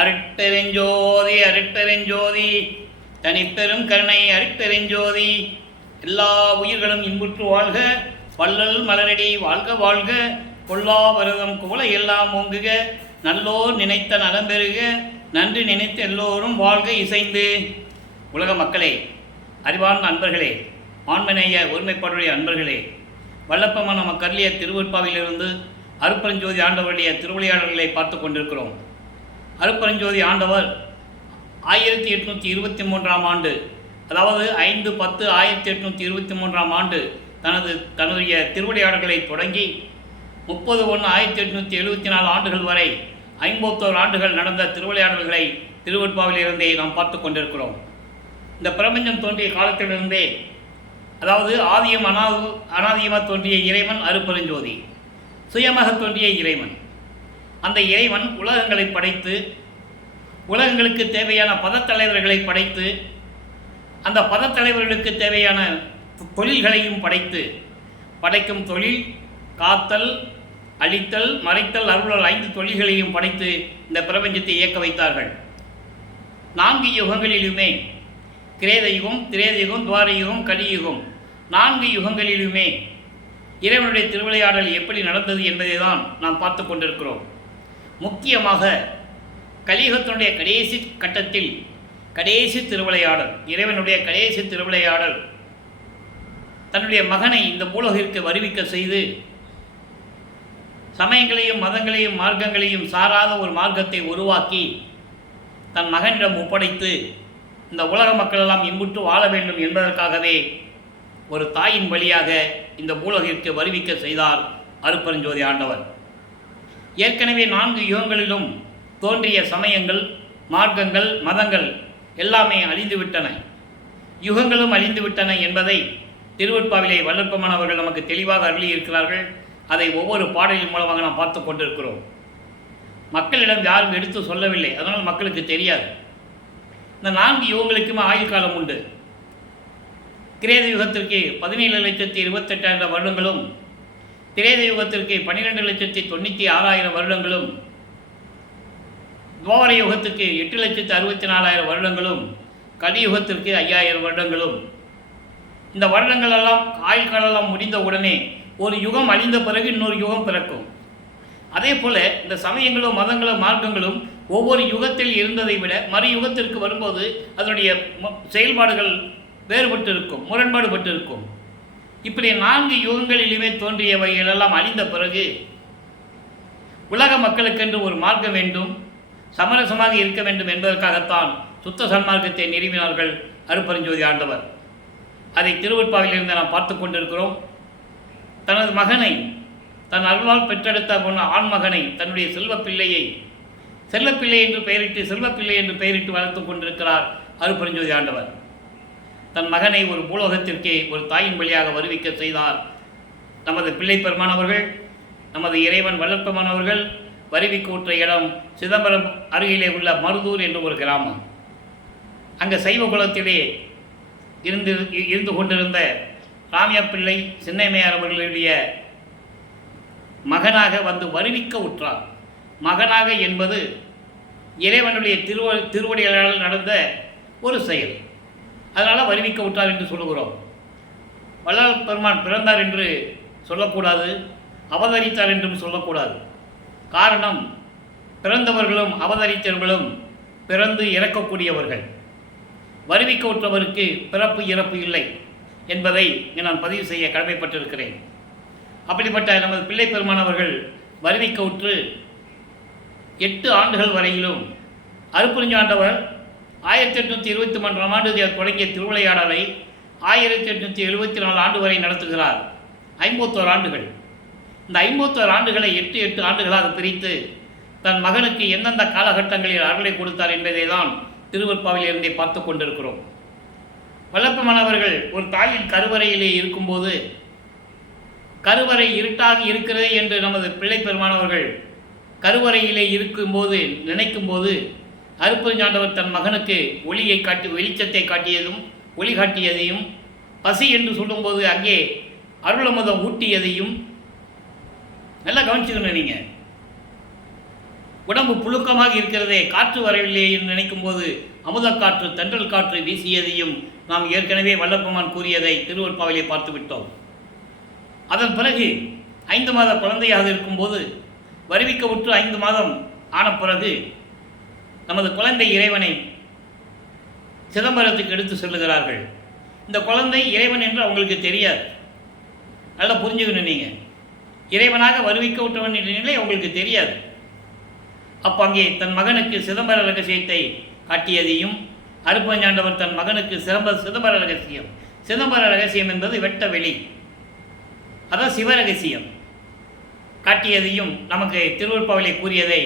அருட்பெருஞ்சோதி அருட்பெருஞ்சோதி தனிப்பெரும் கருணை அருட்பெருஞ்சோதி. எல்லா உயிர்களும் இன்புற்று வாழ்க, வள்ளல் மலரடி வாழ்க வாழ்க. கொல்லா வருதம் குவளை எல்லாம் ஓங்குக, நல்லோர் நினைத்த நலம் பெறுக, நன்றி நினைத்த எல்லோரும் வாழ்க இசைந்து. உலக மக்களே, அறிவார்ந்த அன்பர்களே, ஆண்மநேய ஒருமைப்பாடுடைய அன்பர்களே, வல்லப்பமான நம்ம கர்லிய திருவற்பாவிலிருந்து அருட்பெருஞ்சோதி ஆண்டவருடைய திருவிளையாடல்களை பார்த்து கொண்டிருக்கிறோம். அருட்பெருஞ்சோதி ஆண்டவர் 1823 ஆண்டு, அதாவது 5/10/1823 ஆண்டு தன்னுடைய திருவிளையாடல்களை தொடங்கி 30/1/1874 ஆண்டுகள் வரை 51 ஆண்டுகள் நடந்த திருவிளையாடல்களை திருவற்பாவிலிருந்தே நாம் பார்த்து கொண்டிருக்கிறோம். இந்த பிரபஞ்சம் தோன்றிய காலத்திலிருந்தே, அதாவது ஆதியம் அனாதியமாக தோன்றிய இறைவன் அருட்பெருஞ்சோதி, சுயமாக தோன்றிய இறைவன். அந்த இறைவன் உலகங்களை படைத்து, உலகங்களுக்கு தேவையான பதத்தலைவர்களை படைத்து, அந்த பதத்தலைவர்களுக்கு தேவையான தொழில்களையும் படைத்து, படைக்கும் தொழில் காத்தல், அழித்தல், மறைத்தல், அருளல் 5 தொழில்களையும் படைத்து இந்த பிரபஞ்சத்தை இயக்க வைத்தார்கள். 4 யுகங்களிலுமே, கிரேத யுகம், திரேத யுகம், துவார யுகம், கலியுகம், 4 யுகங்களிலுமே இறைவனுடைய திருவிளையாடல் எப்படி நடந்தது என்பதை தான் நாம் பார்த்து கொண்டிருக்கிறோம். முக்கியமாக கலியுகத்தினுடைய கடைசி கட்டத்தில் கடைசி திருவிளையாடல், இறைவனுடைய கடைசி திருவிளையாடல், தன்னுடைய மகனை இந்த பூலோகிற்கு வருவிக்க செய்து, சமயங்களையும் மதங்களையும் மார்க்கங்களையும் சாராத ஒரு மார்க்கத்தை உருவாக்கி தன் மகனிடம் ஒப்படைத்து இந்த உலக மக்களெல்லாம் இன்புற்று வாழ வேண்டும் என்பதற்காகவே ஒரு தாயின் வழியாக இந்த பூலோகிற்கு வருவிக்க செய்தார் அருட்பெருஞ்சோதி ஆண்டவர். ஏற்கனவே 4 யுகங்களிலும் தோன்றிய சமயங்கள், மார்க்கங்கள், மதங்கள் எல்லாமே அழிந்துவிட்டன, யுகங்களும் அழிந்துவிட்டன என்பதை திருவற்பாவிலே வல்லற்பமானவர்கள் நமக்கு தெளிவாக அருளியிருக்கிறார்கள். அதை ஒவ்வொரு பாடலின் மூலமாக நாம் பார்த்து கொண்டிருக்கிறோம். மக்களிடம் யாரும் எடுத்து சொல்லவில்லை, அதனால் மக்களுக்கு தெரியாது. இந்த 4 யுகங்களுக்குமே ஆயுள் காலம் உண்டு. கிரேத யுகத்திற்கு 17,28,000 வருடங்களும், திரேத யுகத்திற்கு 12,96,000 வருடங்களும், துவார யுகத்திற்கு 8,64,000 வருடங்களும், கலியுகத்திற்கு 5,000 வருடங்களும். இந்த வருடங்களெல்லாம் ஆயுள் காலெல்லாம் முடிந்த உடனே ஒரு யுகம் அழிந்த பிறகு இன்னொரு யுகம் பிறக்கும். அதே போல் இந்த சமயங்களும் மதங்களும் மார்க்கங்களும் ஒவ்வொரு யுகத்தில் இருந்ததை விட மறு யுகத்திற்கு வரும்போது அதனுடைய செயல்பாடுகள் வேறுபட்டு இருக்கும், முரண்பாடுபட்டு இருக்கும். இப்படி 4 யுகங்களிலுமே தோன்றியவைகளெல்லாம் அழிந்த பிறகு உலக மக்களுக்கென்று ஒரு மார்க்கம் வேண்டும், சமரசமாக இருக்க வேண்டும் என்பதற்காகத்தான் சுத்த சன்மார்க்கத்தை நிறுவினார்கள் அருட்பெருஞ்சோதி ஆண்டவர். அதை திருவற்பாவிலிருந்து நாம் பார்த்து கொண்டிருக்கிறோம். தனது மகனை, தன் அருளால் பெற்றெடுத்த ஆண்மகனை, தன்னுடைய செல்வப்பிள்ளை என்று பெயரிட்டு, செல்வப்பிள்ளை என்று பெயரிட்டு வளர்த்து கொண்டிருக்கிறார் அருட்பெருஞ்சோதி ஆண்டவர். தன் மகனை ஒரு பூலோகத்திற்கே ஒரு தாயின் வழியாக வருவிக்க செய்தார் நமது பிள்ளை பெருமானவர்கள். நமது இறைவன் வளர்ப்பமானவர்கள் வருவிக்க ஊற்ற இடம் சிதம்பரம் அருகிலே உள்ள மருதூர் என்ற ஒரு கிராமம். அங்கே சைவ குலத்திலே இருந்து கொண்டிருந்த ராமியப்பிள்ளை சின்னைமையார் அவர்களுடைய மகனாக வந்து வருவிக்க உற்றார். மகனாக என்பது இறைவனுடைய திருவடிகளால் நடந்த ஒரு செயல், அதனால் வருவிக்க உற்றார் என்று சொல்லுகிறோம். வள்ளல் பெருமான் பிறந்தார் என்று சொல்லக்கூடாது, அவதரித்தார் என்றும் சொல்லக்கூடாது. காரணம், பிறந்தவர்களும் அவதரித்தவர்களும் பிறந்து இறக்கக்கூடியவர்கள். வருவிக்க உற்றவருக்கு பிறப்பு இறப்பு இல்லை என்பதை நான் பதிவு செய்ய கடமைப்பட்டிருக்கிறேன். அப்படிப்பட்ட நமது பிள்ளை பெருமானவர்கள் வருவிக்க உற்று 8 ஆண்டுகள் வரையிலும் அருட்பெருஞ்சாண்டவர் 1823 ஆண்டு தொடங்கிய திருவிளையாடலை 1874 ஆண்டு வரை நடத்துகிறார். 51 ஆண்டுகள். இந்த 51 ஆண்டுகளை 8 ஆண்டுகளாக பிரித்து தன் மகனுக்கு எந்தெந்த காலகட்டங்களில் அருளை கொடுத்தார் என்பதை தான் திருவற்பாவிலிருந்தே பார்த்து கொண்டிருக்கிறோம். வல்லப்பமானவர்கள் ஒரு தாயின் கருவறையிலே இருக்கும்போது, கருவறை இருட்டாக இருக்கிறது என்று நமது பிள்ளை பெருமானவர்கள் கருவறையிலே இருக்கும்போது நினைக்கும்போது, அருட்பெருஞ்சாண்டவர் தன் மகனுக்கு ஒளியை காட்டி, வெளிச்சத்தை காட்டியதும், ஒளி காட்டியதையும், பசி என்று சொல்லும்போது அங்கே அருளமுதம் ஊட்டியதையும் நல்லா கவனிச்சுக்கணும். நீங்கள் உடம்பு புழுக்கமாக இருக்கிறதே, காற்று வரவில்லை என்று நினைக்கும் போது அமுதக்காற்று தென்றல் காற்று வீசியதையும் நாம் ஏற்கனவே வல்லபெருமான் கூறியதை திருவருட்பாவிலே பார்த்து விட்டோம். அதன் பிறகு 5 மாத குழந்தையாக இருக்கும்போது வருவிக்க உற்று 5 மாதம் ஆன பிறகு நமது குழந்தை இறைவனை சிதம்பரத்துக்கு எடுத்து செல்லுகிறார்கள். இந்த குழந்தை இறைவன் என்று அவங்களுக்கு தெரியாது. நல்லா புரிஞ்சுக்கணும். நீங்கள் இறைவனாக வருவிக்க விட்டவன் என்ற நிலை அவங்களுக்கு தெரியாது. அப்போ அங்கே தன் மகனுக்கு சிதம்பர ரகசியத்தை காட்டியதையும், அருப்பஞ்சாண்டவர் தன் மகனுக்கு சிதம்பர ரகசியம், சிதம்பர ரகசியம் என்பது வெட்ட வெளி, அதான் சிவரகசியம் காட்டியதையும் நமக்கு திருவருட்பாவிலே கூறியதை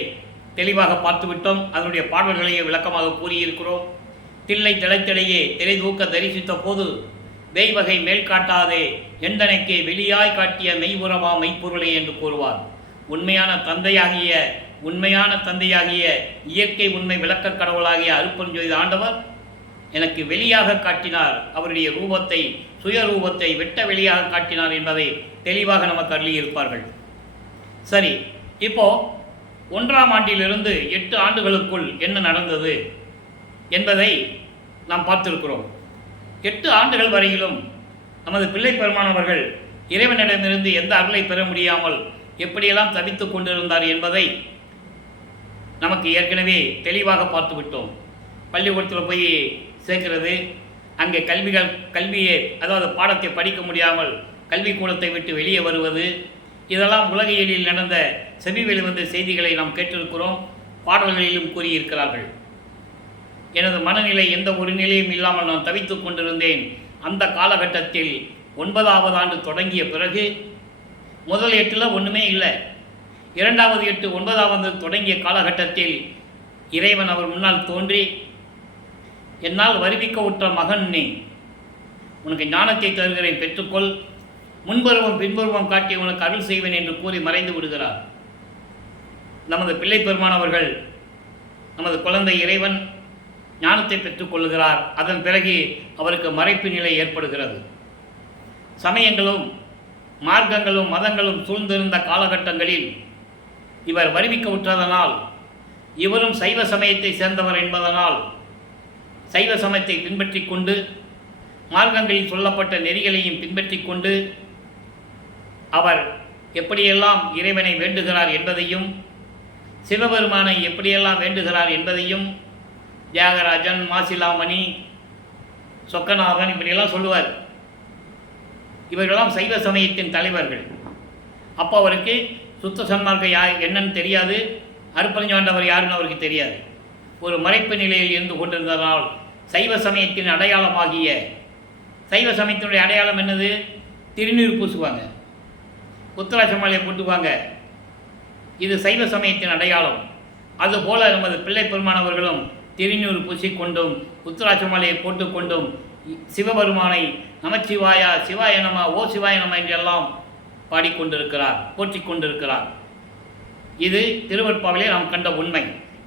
தெளிவாக பார்த்துவிட்டோம். அதனுடைய பாடல்களையே விளக்கமாக கூறியிருக்கிறோம். தில்லை திளைத்திடையே திரை தூக்க தரிசித்த போது தெய்வகை மேல் காட்டாதே எந்தனைக்கே வெளியாய் காட்டிய மெய்புறமா மெய்ப்பொருளை என்று கூறுவார். உண்மையான தந்தையாகிய இயற்கை உண்மை விளக்க கடவுளாகிய அருட்பெருஞ்சோதி ஆண்டவர் எனக்கு வெளியாக காட்டினார். அவருடைய ரூபத்தை, சுயரூபத்தை வெட்ட வெளியாக காட்டினார் என்பதை தெளிவாக நமக்கு அருளியிருப்பார்கள். சரி, இப்போது 1ஆம் ஆண்டிலிருந்து 8 ஆண்டுகளுக்குள் என்ன நடந்தது என்பதை நாம் பார்த்திருக்கிறோம். 8 ஆண்டுகள் வரையிலும் நமது பிள்ளை பெருமானவர்கள் இறைவனிடமிருந்து எந்த அருளை பெற முடியாமல் எப்படியெல்லாம் தவித்துக் கொண்டிருந்தார் என்பதை நமக்கு ஏற்கனவே தெளிவாக பார்த்து விட்டோம். பள்ளிக்கூடத்தில் போய் சேர்க்கிறது, அங்கே கல்வியை அதாவது பாடத்தை படிக்க முடியாமல் கல்விக்கூடத்தை விட்டு வெளியே வருவது, இதெல்லாம் உலகியலில் நடந்த செவி வெளிவந்த செய்திகளை நாம் கேட்டிருக்கிறோம். பாடல்களிலும் கூறியிருக்கிறார்கள். எனது மனநிலை எந்த ஒரு நிலையும் இல்லாமல் நான் தவித்து கொண்டிருந்தேன். அந்த காலகட்டத்தில் 9ஆவது ஆண்டு தொடங்கிய பிறகு முதல் 8ல் ஒன்றுமே இல்லை. 2வது 8 9ஆவது தொடங்கிய காலகட்டத்தில் இறைவன் அவர் முன்னால் தோன்றி, என்னால் வருவிக்க உற்ற மகன் நீ, உனக்கு ஞானத்தை தருகிறேன், பெற்றுக்கொள், முன்பருவம் பின்பருவம் காட்டி உனக்கு அருள் செய்வேன் என்று கூறி மறைந்து விடுகிறார். நமது பிள்ளை பெருமானவர்கள், நமது குழந்தை இறைவன் ஞானத்தை பெற்றுக்கொள்கிறார். அதன் பிறகு அவருக்கு மறைப்பு நிலை ஏற்படுகிறது. சமயங்களும் மார்க்கங்களும் மதங்களும் சூழ்ந்திருந்த காலகட்டங்களில் இவர் வருவிக்க உற்றதனால், இவரும் சைவ சமயத்தை சேர்ந்தவர் என்பதனால் சைவ சமயத்தை பின்பற்றி கொண்டு மார்க்கங்களில் சொல்லப்பட்ட நெறிகளையும் பின்பற்றி கொண்டு அவர் எப்படியெல்லாம் இறைவனை வேண்டுகிறார் என்பதையும், சிவபெருமானை எப்படியெல்லாம் வேண்டுகிறார் என்பதையும் தியாகராஜன், மாசிலாமணி, சொக்கநாதன் இப்படியெல்லாம் சொல்லுவார். இவர்களெல்லாம் சைவ சமயத்தின் தலைவர்கள். அப்போ அவருக்கு சுத்த சன்மார்க்கம் என்னன்னு தெரியாது, அருட்பெருஞ்சாண்டவர் யாருன்னு அவருக்கு தெரியாது. ஒரு மறைப்பு நிலையில் இருந்து கொண்டிருந்ததனால் சைவ சமயத்தின் அடையாளமாகிய, சைவ சமயத்தினுடைய அடையாளம் என்னது? திருநீர் பூசுவாங்க, உத்தராட்ச மாலையை போட்டுக்குவாங்க. இது சைவ சமயத்தின் அடையாளம். அதுபோல நமது பிள்ளை பெருமானவர்களும் திருநீர் பூசிக்கொண்டும் உத்தராட்ச மாலையை போட்டுக்கொண்டும் சிவபெருமானை நமச்சிவாயா, சிவாய நம, ஓ சிவாய நம என்றெல்லாம் பாடிக்கொண்டிருக்கிறார், போற்றி கொண்டிருக்கிறார். இது திருவருட்பாவிலே நாம் கண்ட உண்மை.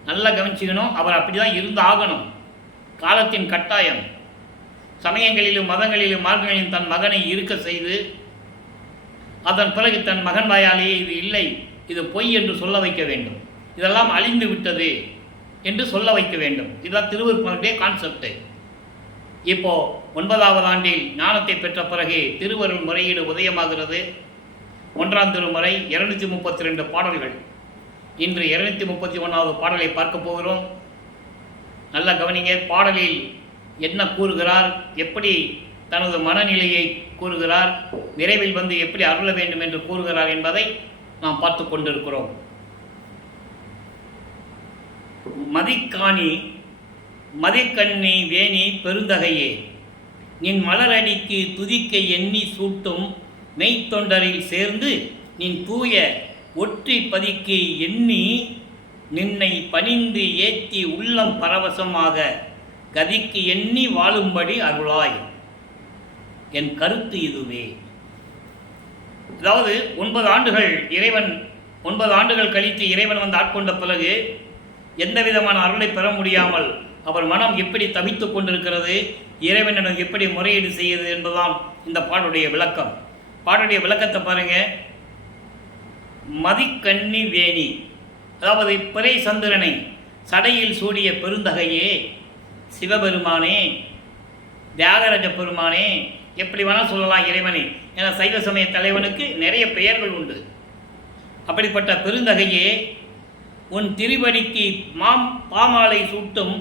நல்லா கவனிச்சுக்கணும். அவர் அப்படி தான் இருந்து ஆகணும். காலத்தின் கட்டாயம். சமயங்களிலும் மதங்களிலும் மார்க்கங்களிலும் தன் மகனை இருக்க செய்து, அதன் பிறகு தன் மகன் வாயாலேயே இது இல்லை, இது பொய் என்று சொல்ல வைக்க வேண்டும். இதெல்லாம் அழிந்து விட்டது என்று சொல்ல வைக்க வேண்டும். இதுதான் திருவருட்பாவினுடைய கான்செப்டு. இப்போது 9ஆவது ஆண்டில் ஞானத்தை பெற்ற பிறகு திருவருள் முறையீடு உதயமாகிறது. 1ஆம் திருமுறை 232 பாடல்கள். இன்று 231வது பாடலை பார்க்க போகிறோம். நல்ல கவனிங்க. பாடலில் என்ன கூறுகிறார், எப்படி தனது மனநிலையை கூறுகிறார், விரைவில் வந்து எப்படி அருள வேண்டும் என்று கூறுகிறார் என்பதை நாம் பார்த்து கொண்டிருக்கிறோம். மதிக்காணி மதிக்கண்ணி வேணி பெருந்தகையே, நின் மலரடிக்கு துதிக்க எண்ணி சூட்டும் மெய்த்தொண்டரில் சேர்ந்து நின் தூய ஒற்றி பதிக்கு எண்ணி நின்னை பணிந்து ஏற்றி உள்ளம் பரவசமாக கதிக்கு எண்ணி வாழும்படி அருளாய். என் கருத்து இதுவே. அதாவது 9 ஆண்டுகள் இறைவன் 9 ஆண்டுகள் கழித்து இறைவன் வந்து ஆட்கொண்ட பிறகு எந்த விதமான அருளை பெற முடியாமல் அவர் மனம் எப்படி தவித்து கொண்டிருக்கிறது, இறைவனிடம் எப்படி முறையீடு செய்யுது என்பதுதான் இந்த பாடுடைய விளக்கம். பாடுடைய விளக்கத்தை பாருங்க. மதிக்கண்ணி வேணி, அதாவது பிறை சந்திரனை சடையில் சூடிய பெருந்தகையே, சிவபெருமானே, தியாகராஜ பெருமானே, எப்படி வேணால் சொல்லலாம் இறைவனை. ஏன்னா சைவ சமய தலைவனுக்கு நிறைய பெயர்கள் உண்டு. அப்படிப்பட்ட பெருந்தகையே, உன் திருவடிக்கு பாமாலை சூட்டும்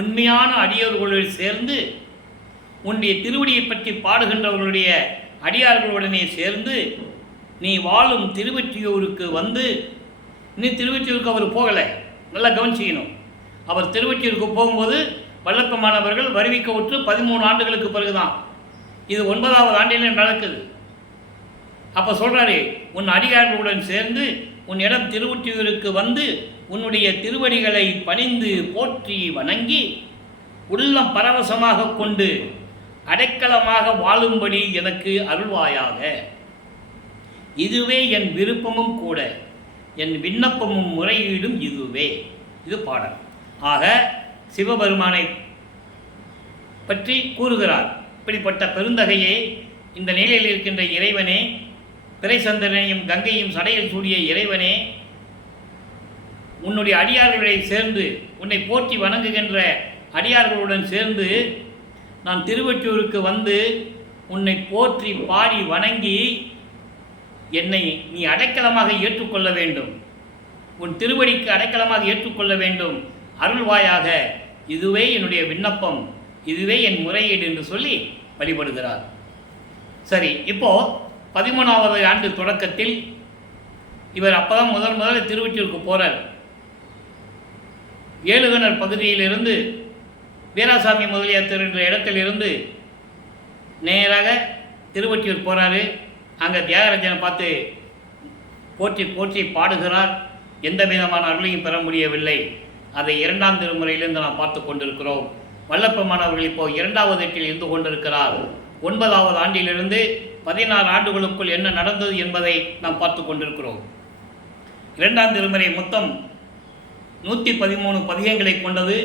உண்மையான அடியோர்களுடன் சேர்ந்து உன்னுடைய திருவடியை பற்றி பாடுகின்றவர்களுடைய அடியார்களுடனே சேர்ந்து நீ வாழும் திருவொற்றியூருக்கு வந்து, நீ திருவொற்றியூருக்கு அவர் போகலை, நல்லா கவனிச்சிக்கணும். அவர் திருவொற்றியூருக்கு போகும்போது வல்லப்பமானவர்கள் வருவிக்க விட்டு 13 ஆண்டுகளுக்கு பிறகுதான், இது 9வது ஆண்டில் நடக்குது. அப்போ சொல்கிறாரு, உன் அடியார்களுடன் சேர்ந்து உன் இடம் திருவொற்றியூருக்கு வந்து உன்னுடைய திருவடிகளை பணிந்து போற்றி வணங்கி உள்ளம் பரவசமாக கொண்டு அடைக்கலமாக வாழும்படி எனக்கு அருள்வாயாக. இதுவே என் விருப்பமும் கூட, என் விண்ணப்பமும் முறையீடும் இதுவே. இது பாடல். ஆக சிவபெருமானை பற்றி கூறுகிறார். இப்படிப்பட்ட பெருந்தகையே, இந்த நிலையில் இருக்கின்ற இறைவனே, பிறைசந்திரனையும் கங்கையும் சடையில் சூடிய இறைவனே, உன்னுடைய அடியார்களை சேர்ந்து உன்னை போற்றி வணங்குகின்ற அடியார்களுடன் சேர்ந்து நான் திருவொற்றியூருக்கு வந்து உன்னை போற்றி பாடி வணங்கி என்னை நீ அடைக்கலமாக ஏற்றுக்கொள்ள வேண்டும், உன் திருவடிக்கு அடைக்கலமாக ஏற்றுக்கொள்ள வேண்டும், அருள்வாயாக. இதுவே என்னுடைய விண்ணப்பம், இதுவே என் முறையீடு என்று சொல்லி வழிபடுகிறார். சரி, இப்போது 13வது ஆண்டு தொடக்கத்தில் இவர் அப்போ தான் முதல்ல திருவொற்றியூருக்கு போகிறார். ஏழுகணர் பகுதியிலிருந்து வீராசாமி முதலியார் என்ற இடத்திலிருந்து நேராக திருவொற்றியூர் போகிறாரு. அங்கே தியாகராஜனை பார்த்து போற்றி போற்றி பாடுகிறார். எந்த விதமான அருளையும் பெற முடியவில்லை. அதை 2ஆம் திருமுறையிலிருந்து நாம் பார்த்து கொண்டிருக்கிறோம். வல்லப்பமானவர்கள் இப்போ 2வது எட்டில் இருந்து கொண்டிருக்கிறார். 9வது ஆண்டிலிருந்து 16 ஆண்டுகளுக்குள் என்ன நடந்தது என்பதை நாம் பார்த்து கொண்டிருக்கிறோம். 2ஆம் திருமுறை மொத்தம் 113 பதிகங்களை கொண்டது,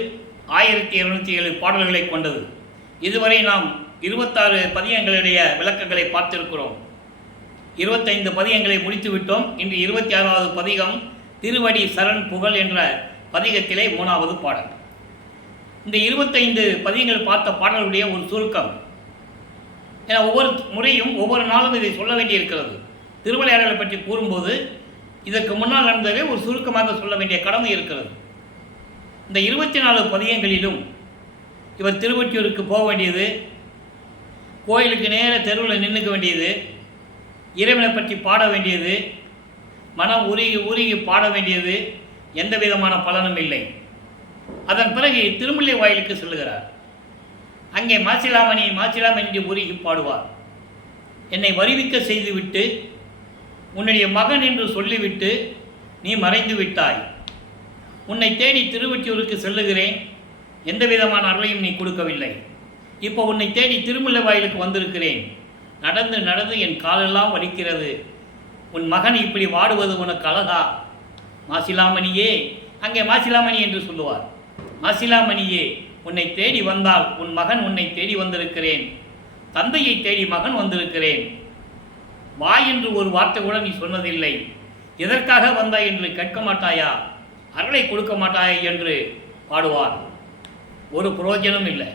1207 பாடல்களை கொண்டது. இதுவரை நாம் 26 பதிகங்களுடைய விளக்கங்களை பார்த்திருக்கிறோம். 25 பதிகங்களை முடித்துவிட்டோம். இன்று 26வது பதிகம் திருவடி சரண் புகழ் என்ற பதிகத்திலே 3வது பாடல். இந்த 25 பதிகங்கள் பார்த்த பாடலுடைய ஒரு சுருக்கம். ஏன்னா ஒவ்வொரு முறையும் ஒவ்வொரு நாளும் இதை சொல்ல வேண்டியிருக்கிறது. திருவிளையாடலை பற்றி கூறும்போது இதற்கு முன்னால் நடந்ததே ஒரு சுருக்கமாக சொல்ல வேண்டிய கடமை இருக்கிறது. இந்த 24 பதிகங்களிலும் இவர் திருவொற்றியூருக்கு போக வேண்டியது, கோயிலுக்கு நேர தெருவில் நின்றுக்க வேண்டியது, இறைவனை பற்றி பாட வேண்டியது, மனம் உருகி பாட வேண்டியது, எந்த விதமான பலனும் இல்லை. அதன் பிறகு திருமுல்லை வாயிலுக்கு செல்லுகிறார். அங்கே மாசிலாமணி என்று உருகி பாடுவார். என்னை வருவிக்க செய்துவிட்டு உன்னுடைய மகன் என்று சொல்லிவிட்டு நீ மறைந்து விட்டாய். உன்னை தேடி திருவொற்றியூருக்கு செல்லுகிறேன், எந்த விதமான அருளையும் நீ கொடுக்கவில்லை. இப்போ உன்னை தேடி திருமுல்லை வாயிலுக்கு வந்திருக்கிறேன். நடந்து நடந்து என் காலெல்லாம் வலிக்கிறது. உன் மகன் இப்படி வாடுவது உனக்கு அழகா? மாசிலாமணியே, அங்கே மாசிலாமணி என்று சொல்லுவார். மாசிலாமணியே, உன்னை தேடி வந்தால் உன் மகன் உன்னை தேடி வந்திருக்கிறேன், தந்தையை தேடி மகன் வந்திருக்கிறேன். வா என்று ஒரு வார்த்தை கூட நீ சொன்னதில்லை. எதற்காக வந்தாய் என்று கேட்க மாட்டாயா? அருளை கொடுக்க மாட்டாயா என்று பாடுவார். ஒரு பிரயோஜனம் இல்லை.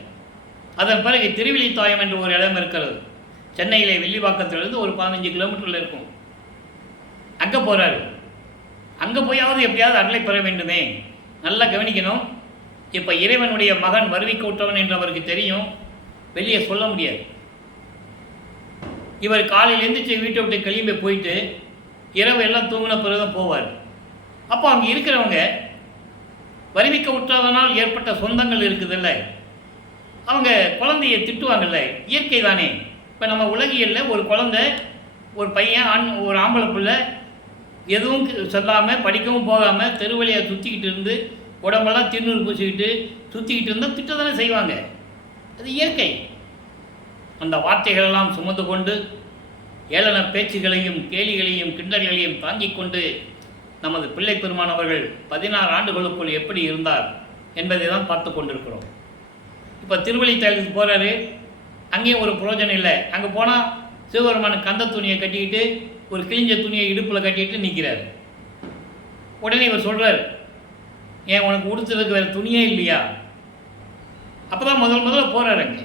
அதன் பிறகு திருவிழித்தாயம் என்று ஒரு இடம் இருக்கிறது. சென்னையிலே வெள்ளிவாக்கத்திலிருந்து ஒரு 15 கிலோமீட்டரில் இருக்கும். அங்கே போகிறாரு. அங்கே போயாவது எப்படியாவது அருளை பெற வேண்டுமே. நல்லா கவனிக்கணும். இப்போ இறைவனுடைய மகன் வருவிக்க விட்டவன் என்று அவருக்கு தெரியும், வெளியே சொல்ல முடியாது. இவர் காலையில் எந்திரிச்சு வீட்டை விட்டு கிளம்பி போயிட்டு இரவு எல்லாம் தூங்கின பிறகு தான் போவார். அப்போ அங்கே இருக்கிறவங்க வருவிக்க விட்டதனால் ஏற்பட்ட சொந்தங்கள் இருக்குதில்ல, அவங்க குழந்தையை திட்டுவாங்கல்ல, இயற்கை தானே. இப்போ நம்ம உலகியலில் ஒரு குழந்தை, ஒரு பையன், ஒரு ஆம்பளை பிள்ளை எதுவும் சொல்லாமல் படிக்கவும் போகாமல் தெருவழியை சுற்றிக்கிட்டு இருந்து உடம்பெல்லாம் திண்ணூறு பூசிக்கிட்டு சுற்றிக்கிட்டு இருந்தால் திட்ட தானே செய்வாங்க. அது இயற்கை. அந்த வார்த்தைகளெல்லாம் சுமந்து கொண்டு ஏளன பேச்சுகளையும் கேலிகளையும் கிண்டல்களையும் தாங்கிக் கொண்டு நமது பிள்ளை பெருமானவர்கள் 16 ஆண்டுகளுக்குள் எப்படி இருந்தார் என்பதை தான் பார்த்து கொண்டிருக்கிறோம். இப்போ திருவள்ளித்தாயலுக்கு போகிறாரு. அங்கேயும் ஒரு பிரயோஜனம் இல்லை. அங்கே போனால் சிவபெருமான கந்த துணியை கட்டிக்கிட்டு ஒரு கிழிஞ்ச துணியை இடுப்பில் கட்டிக்கிட்டு நிற்கிறார். உடனே இவர் சொல்கிறார், ஏன் உனக்கு உடுத்துறதுக்கு வேறு துணியே இல்லையா? அப்போ தான் முதல்ல போகிறாருங்க.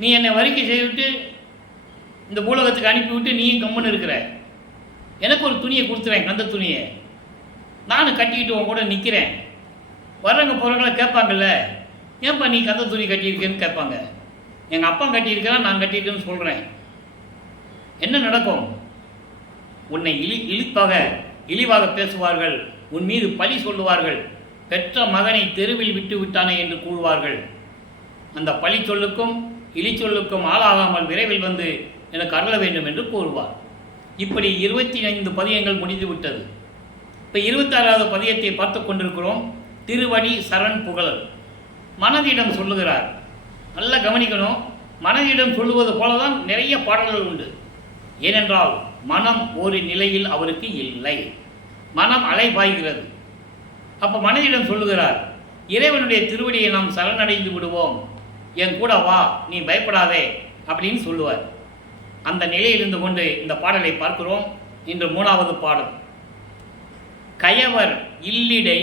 நீ என்னை வரிக்கை செய்துவிட்டு இந்த பூலகத்துக்கு அனுப்பிவிட்டு நீயும் கம்முன்னு இருக்கிற, எனக்கு ஒரு துணியை கொடுத்துறேன், கந்த துணியை நானும் கட்டிக்கிட்டு உன் கூட நிற்கிறேன். வர்றவங்க போகிறவங்கள கேட்பாங்கல்ல, ஏன்ப்பா நீ கந்த துணி கட்டியிருக்கேன்னு கேட்பாங்க. எங்கள் அப்பா கட்டியிருக்கிறான், நான் கட்டியிருக்கேன்னு சொல்கிறேன். என்ன நடக்கும்? உன்னை இழிவாக பேசுவார்கள், உன் மீது பழி சொல்லுவார்கள், பெற்ற மகனை தெருவில் விட்டு விட்டானே என்று கூறுவார்கள். அந்த பழி சொல்லுக்கும் இழி சொல்லுக்கும் ஆளாகாமல் விரைவில் வந்து எனக்கு அருள வேண்டும் என்று கூறுவார். இப்படி 25 பதியங்கள் முடிந்து விட்டது. இப்போ 26வது பதியத்தை பார்த்து கொண்டிருக்கிறோம். திருவடி சரண் புகழல். மனதிடம் சொல்லுகிறார். நல்லா கவனிக்கணும். மனதிடம் சொல்லுவது போல தான் நிறைய பாடல்கள் உண்டு. ஏனென்றால் மனம் ஒரு நிலையில் அவருக்கு இல்லை, மனம் அலைபாய்கிறது. அப்போ மனதிடம் சொல்லுகிறார், இறைவனுடைய திருவடியை நாம் சரணடைந்து விடுவோம், என் கூட வா, நீ பயப்படாதே அப்படின்னு சொல்லுவார். அந்த நிலையிலிருந்து கொண்டு இந்த பாடலை பார்க்கிறோம். இன்று 3வது பாடல். கயவர் இல்லிடை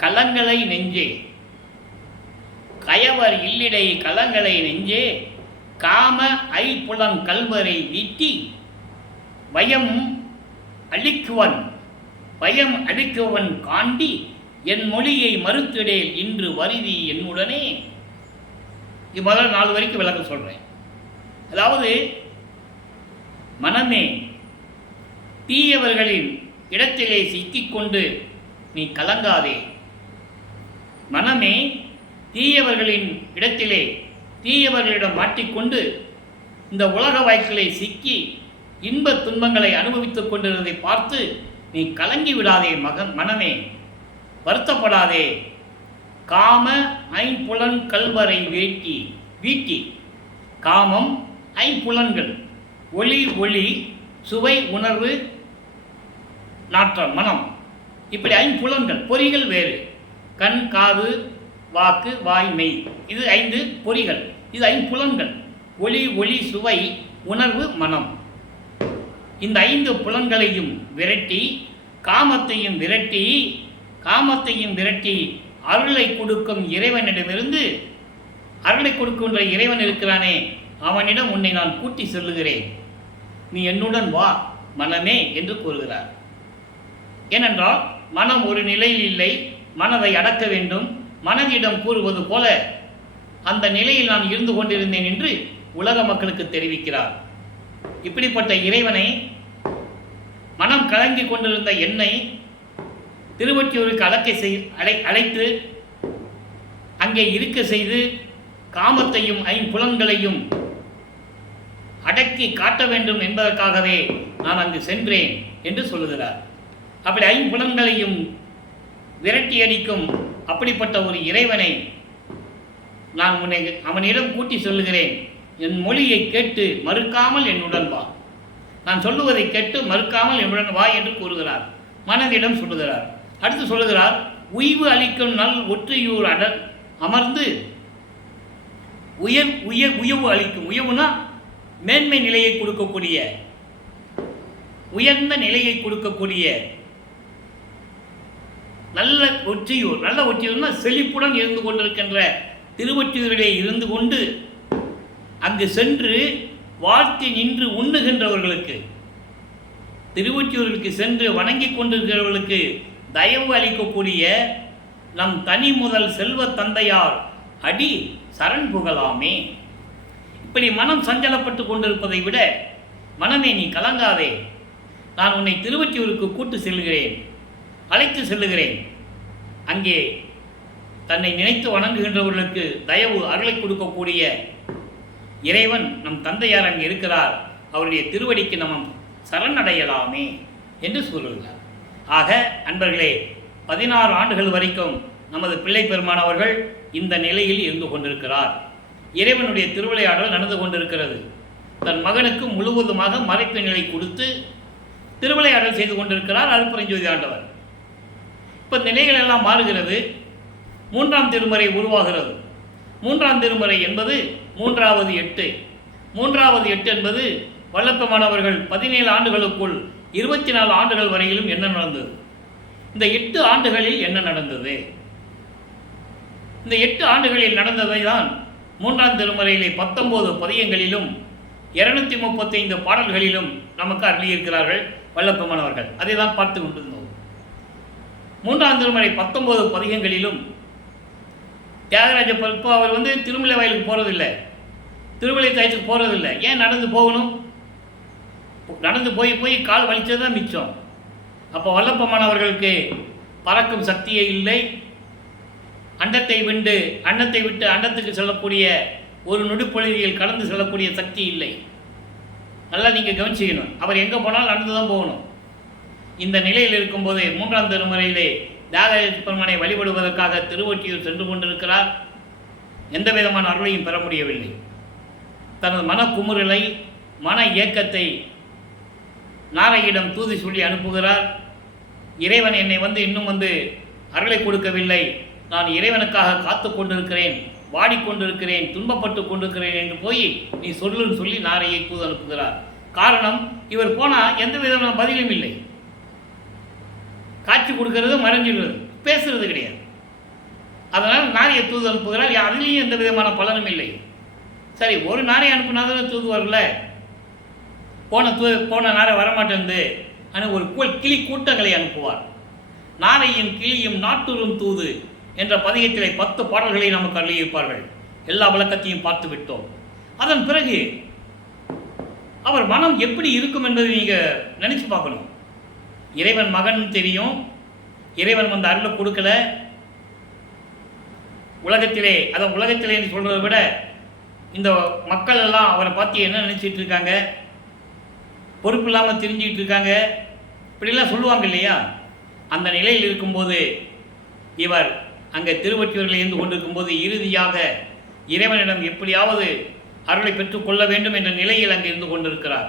கலங்களை நெஞ்சே, கயவர் இல்லிடை கலங்களை நெஞ்சே, காம ஐப்புலன் கல்வரை வீட்டி வயம் அழிக்குவன் காண்டி என் மொழியை மறுத்திடேல் இன்று வருதி என்னுடனே. இது முதல்ல 4 வரைக்கும் விளக்கம் சொல்கிறேன். அதாவது, மனமே தீயவர்களின் இடத்திலே சிக்கிக்கொண்டு நீ கலங்காதே. மனமே தீயவர்களின் இடத்திலே தீயவர்களிடம் மாட்டிக்கொண்டு இந்த உலக வாய்க்களை சிக்கி இன்பத் துன்பங்களை அனுபவித்துக் கொண்டிருந்ததை பார்த்து நீ கலங்கி விடாதே மனமே, வருத்தப்படாதே. காம ஐம்புலன் கல்வரை வீட்டி, காமம் ஐம்புலன்கள், ஒளி சுவை உணர்வு நாற்றம் மனம், இப்படி ஐம்புலன்கள், பொறிகள் வேறு, கண் காது வாக்கு வாய் மெய், இது 5 பொறிகள், இது ஐம்புலன்கள். ஒளி சுவை உணர்வு மனம், இந்த 5 புலன்களையும் விரட்டி காமத்தையும் விரட்டி அருளை கொடுக்கும் இறைவனிடமிருந்து, அருளை கொடுக்கின்ற இறைவன் இருக்கிறானே அவனிடம் உன்னை நான் கூட்டி சொல்லுகிறேன், நீ என்னுடன் வா மனமே என்று கூறுகிறார். ஏனென்றால் மனம் ஒரு நிலையில் இல்லை, மனதை அடக்க வேண்டும். மனதிடம் கூறுவது போல அந்த நிலையில் நான் இருந்து கொண்டிருந்தேன் என்று உலக மக்களுக்கு தெரிவிக்கிறார். இப்படிப்பட்ட இறைவனை, மனம் கலங்கி கொண்டிருந்த என்னை திருவொற்றியூருக்கு அழைத்து அங்கே இருக்க செய்து காமத்தையும் ஐம்புலன்களையும் அடக்கி காட்ட வேண்டும் என்பதற்காகவே நான் அங்கு சென்றேன் என்று சொல்லுகிறார். அப்படி ஐம்புலன்களையும் விரட்டி அடிக்கும் அப்படிப்பட்ட ஒரு இறைவனை நான் அவனிடம் கூட்டி சொல்லுகிறேன், என் மொழியை கேட்டு மறுக்காமல் என்னுடன் வா, நான் சொல்லுவதை கேட்டு மறுக்காமல் என்னுடன் வா என்று கூறுகிறார். மனதிடம் சொல்லுகிறார். அடுத்து சொல்லுகிறார், உய்வு அளிக்கும் நல் ஒற்றையூர் அமர்ந்து உயர்வு அளிக்கும். உயவுனா மேன்மை நிலையை கொடுக்கக்கூடிய, உயர்ந்த நிலையை கொடுக்கக்கூடிய நல்ல ஒற்றியூர்னா செழிப்புடன் இருந்து கொண்டிருக்கின்ற திருவொற்றியூரிலே இருந்து கொண்டு அங்கு சென்று வாழ்த்தி நின்று உண்ணுகின்றவர்களுக்கு, திருவொற்றியூருக்கு சென்று வணங்கி கொண்டிருக்கிறவர்களுக்கு தயவு அளிக்கக்கூடிய நம் தனி முதல் செல்வ தந்தையார் அடி சரண் புகழாமே. இப்படி மனம் சஞ்சலப்பட்டு கொண்டிருப்பதை விட, மனமே நீ கலங்காதே, நான் உன்னை திருவொற்றியூருக்கு கூட்டு செல்கிறேன், அழைத்து செல்லுகிறேன். அங்கே தன்னை நினைத்து வணங்குகின்றவர்களுக்கு தயவு அருளை கொடுக்கக்கூடிய இறைவன் நம் தந்தையார் அங்கே இருக்கிறார், அவருடைய திருவடிக்கு நம்ம சரணடையலாமே என்று சொல்லுகிறார். ஆக அன்பர்களே, 16 ஆண்டுகள் வரைக்கும் நமது பிள்ளை பெருமான் அவர்கள் இந்த நிலையில் இருந்து கொண்டிருக்கிறார். இறைவனுடைய திருவிளையாடல் நடந்து கொண்டிருக்கிறது. தன் மகனுக்கு முழுவதுமாக மறைப்பு நிலை கொடுத்து திருவிளையாடல் செய்து கொண்டிருக்கிறார் அருட்பெருஞ்சோதி ஆண்டவர். இப்போ நிலைகள் எல்லாம் மாறுகிறது. 3ஆம் திருமுறை உருவாகிறது. 3ஆம் திருமுறை என்பது 3வது 8 என்பது வல்லப்பெருமான் அவர்கள் 17 ஆண்டுகளுக்குள் 24 ஆண்டுகள் வரையிலும் என்ன நடந்தது? இந்த 8 ஆண்டுகளில் என்ன நடந்தது? இந்த 8 ஆண்டுகளில் நடந்ததை தான் 3ஆம் திருமுறையிலே 19 பதியங்களிலும் 235 பாடல்களிலும் நமக்கு அருளியிருக்கிறார்கள் வல்லப்பெருமான் அவர்கள். அதை தான் பார்த்து கொண்டிருந்தோம். 3ஆம் திருமுறை 19 பதிகங்களிலும் தியாகராஜ இப்போ அவர் திருமலை வயலுக்கு போகிறதில்லை, திருமலை தயத்துக்கு போகிறதில்லை. ஏன் நடந்து போகணும்? நடந்து போய் கால் வலிச்சது தான் மிச்சம். அப்போ வல்லப்பெருமான் அவர்களுக்கு பறக்கும் சக்தியே இல்லை. அண்டத்தை விட்டு அண்டத்துக்கு செல்லக்கூடிய ஒரு நொடிப்பொழுதியில் கடந்து செல்லக்கூடிய சக்தி இல்லை. நல்லா நீங்கள் கவனிச்சிக்கணும். அவர் எங்கே போனாலும் நடந்து தான் போகணும். இந்த நிலையில் இருக்கும்போது 3ஆம் திருமுறையிலே தியாகராஜ பெருமானை வழிபடுவதற்காக திருவொற்றியூர் சென்று கொண்டிருக்கிறார். எந்த விதமான அருளையும் பெற முடியவில்லை. தனது மனக்குமுறலை, மன இயக்கத்தை நாரையிடம் தூதி சொல்லி அனுப்புகிறார். இறைவன் என்னை இன்னும் அருளை கொடுக்கவில்லை, நான் இறைவனுக்காக காத்து கொண்டிருக்கிறேன், வாடிக்கொண்டிருக்கிறேன், துன்பப்பட்டு கொண்டிருக்கிறேன் என்று போய் நீ சொல்லுன்னு சொல்லி நாரையை தூது அனுப்புகிறார். காரணம், இவர் போனால் எந்த விதமான பதிலும் இல்லை. காட்சி கொடுக்கறது மறைஞ்சிடுறது, பேசுறது கிடையாது. அதனால் நாரையை தூது அனுப்புகிறார். அதுலேயும் எந்த விதமான பலனும் இல்லை. சரி, ஒரு நாரை அனுப்புனாதான் தூது வரல, போன நாரை வரமாட்டேங்குது. ஆனால் ஒரு கிளி கூட்டங்களை அனுப்புவார். நாரையும் கிளியும் நாட்டுறும் தூது என்ற பதிகத்திலே 10 பாடல்களை நமக்கு அருளியிருப்பார்கள். எல்லா விளக்கத்தையும் பார்த்து விட்டோம். அதன் பிறகு அவர் மனம் எப்படி இருக்கும் என்பதை நீங்கள் நினச்சி பார்க்கணும். இறைவன் மகன் தெரியும், இறைவன் அருளை கொடுக்கல. உலகத்திலே சொல்கிறத விட இந்த மக்கள் எல்லாம் அவரை பார்த்து என்ன நினச்சிட்டு இருக்காங்க, பொறுப்பு இல்லாமல் தெரிஞ்சிக்கிட்டு இருக்காங்க, இப்படிலாம் சொல்லுவாங்க இல்லையா? அந்த நிலையில் இருக்கும்போது இவர் அங்கே திருவொற்றியூரில் இருந்து கொண்டிருக்கும்போது இறுதியாக இறைவனிடம் எப்படியாவது அருளை பெற்றுக்கொள்ள வேண்டும் என்ற நிலையில் அங்கே இருந்து கொண்டிருக்கிறார்.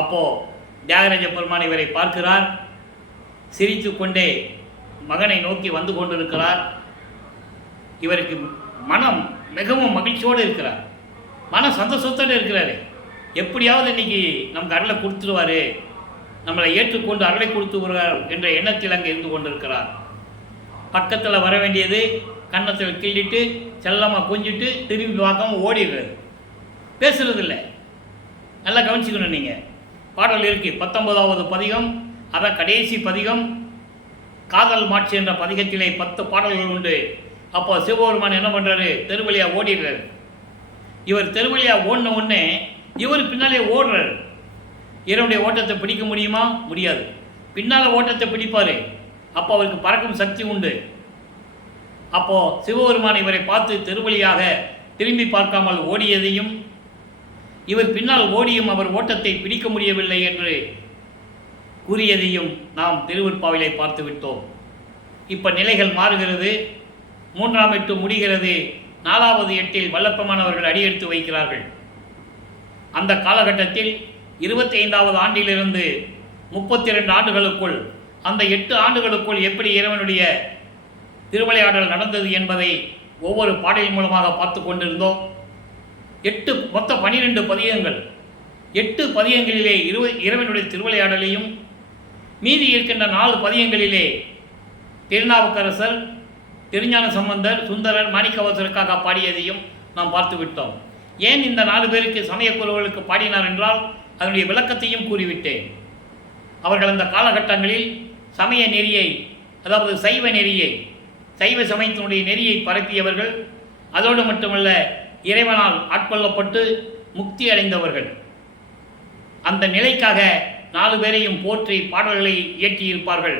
அப்போது தியாகராஜ பெருமான் இவரை பார்க்கிறார். சிரித்து கொண்டே மகனை நோக்கி வந்து கொண்டிருக்கிறார். இவருக்கு மனம் மிகவும் மகிழ்ச்சியோடு இருக்கிறார், மன சந்தோஷத்தோடு இருக்கிறார். எப்படியாவது இன்னைக்கு நமக்கு அருளை கொடுத்துருவார், நம்மளை ஏற்றுக்கொண்டு அருளை கொடுத்து வருவார் என்ற எண்ணத்தில் அங்கே இருந்து கொண்டிருக்கிறார். பக்கத்தில் வர வேண்டியது கன்னத்தில் கிள்ளிட்டு செல்லமாக கொஞ்சிட்டு திரும்பி பார்க்காம ஓடிடுறது, பேசுறதில்லை. நல்லா கவனிச்சுக்கணும். நீங்கள் பாடல் இருக்கு 19வது பதிகம், அதான் கடைசி பதிகம். காதல் மாட்சி என்ற பதிகத்திலே 10 பாடல்கள் உண்டு. அப்போ சிவபெருமான் என்ன பண்ணுறாரு? தெருவழியாக ஓடிடுறாரு. இவர் தெருவழியாக ஓடின உடனே இவர் பின்னாலே ஓடுறாரு. இவருடைய ஓட்டத்தை பிடிக்க முடியுமா? முடியாது. பின்னால் ஓட்டத்தை பிடிப்பார். அப்போ அவருக்கு பறக்கும் சக்தி உண்டு. அப்போது சிவபெருமான் இவரை பார்த்து தெருவழியாக திரும்பி பார்க்காமல் ஓடியதையும், இவர் பின்னால் ஓடியும் அவர் ஓட்டத்தை பிடிக்க முடியவில்லை என்று கூறியதையும் நாம் திருவெற்பாவிலே பார்த்து விட்டோம். இப்போ நிலைகள் மாறுகிறது. 3ஆம் எட்டு முடிகிறது. 4வது எட்டில் வல்லப்பெருமான் அவர்கள் அடியெடுத்து வைக்கிறார்கள். அந்த காலகட்டத்தில் 25வது ஆண்டிலிருந்து 32 ஆண்டுகளுக்குள், அந்த 8 ஆண்டுகளுக்குள் எப்படி இறைவனுடைய திருவிளையாடல் நடந்தது என்பதை ஒவ்வொரு பாடலின் மூலமாக பார்த்து கொண்டிருந்தோம். மொத்தம் 12 பதிகங்கள். 8 பதிகங்களிலே இறைவனுடைய திருவிளையாடலையும், மீதி இருக்கின்ற 4 பதிகங்களிலே திருநாவுக்கரசர், திருஞான சம்பந்தர், சுந்தரர், மாணிக்கவாசகருக்காக பாடியதையும் நாம் பார்த்து விட்டோம். ஏன் இந்த 4 பேருக்கு சமயக்குழுக்களுக்கு பாடினார் என்றால் அதனுடைய விளக்கத்தையும் கூறிவிட்டேன். அவர்கள் அந்த காலகட்டங்களில் சமய நெறியை, அதாவது சைவ நெறியை, சைவ சமயத்தினுடைய நெறியை பரப்பியவர்கள். அதோடு மட்டுமல்ல, இறைவனால் ஆட்கொள்ளப்பட்டு முக்தி அடைந்தவர்கள். அந்த நிலைக்காக 4 பேரையும் போற்றி பாடல்களை இயற்றியிருப்பார்கள்.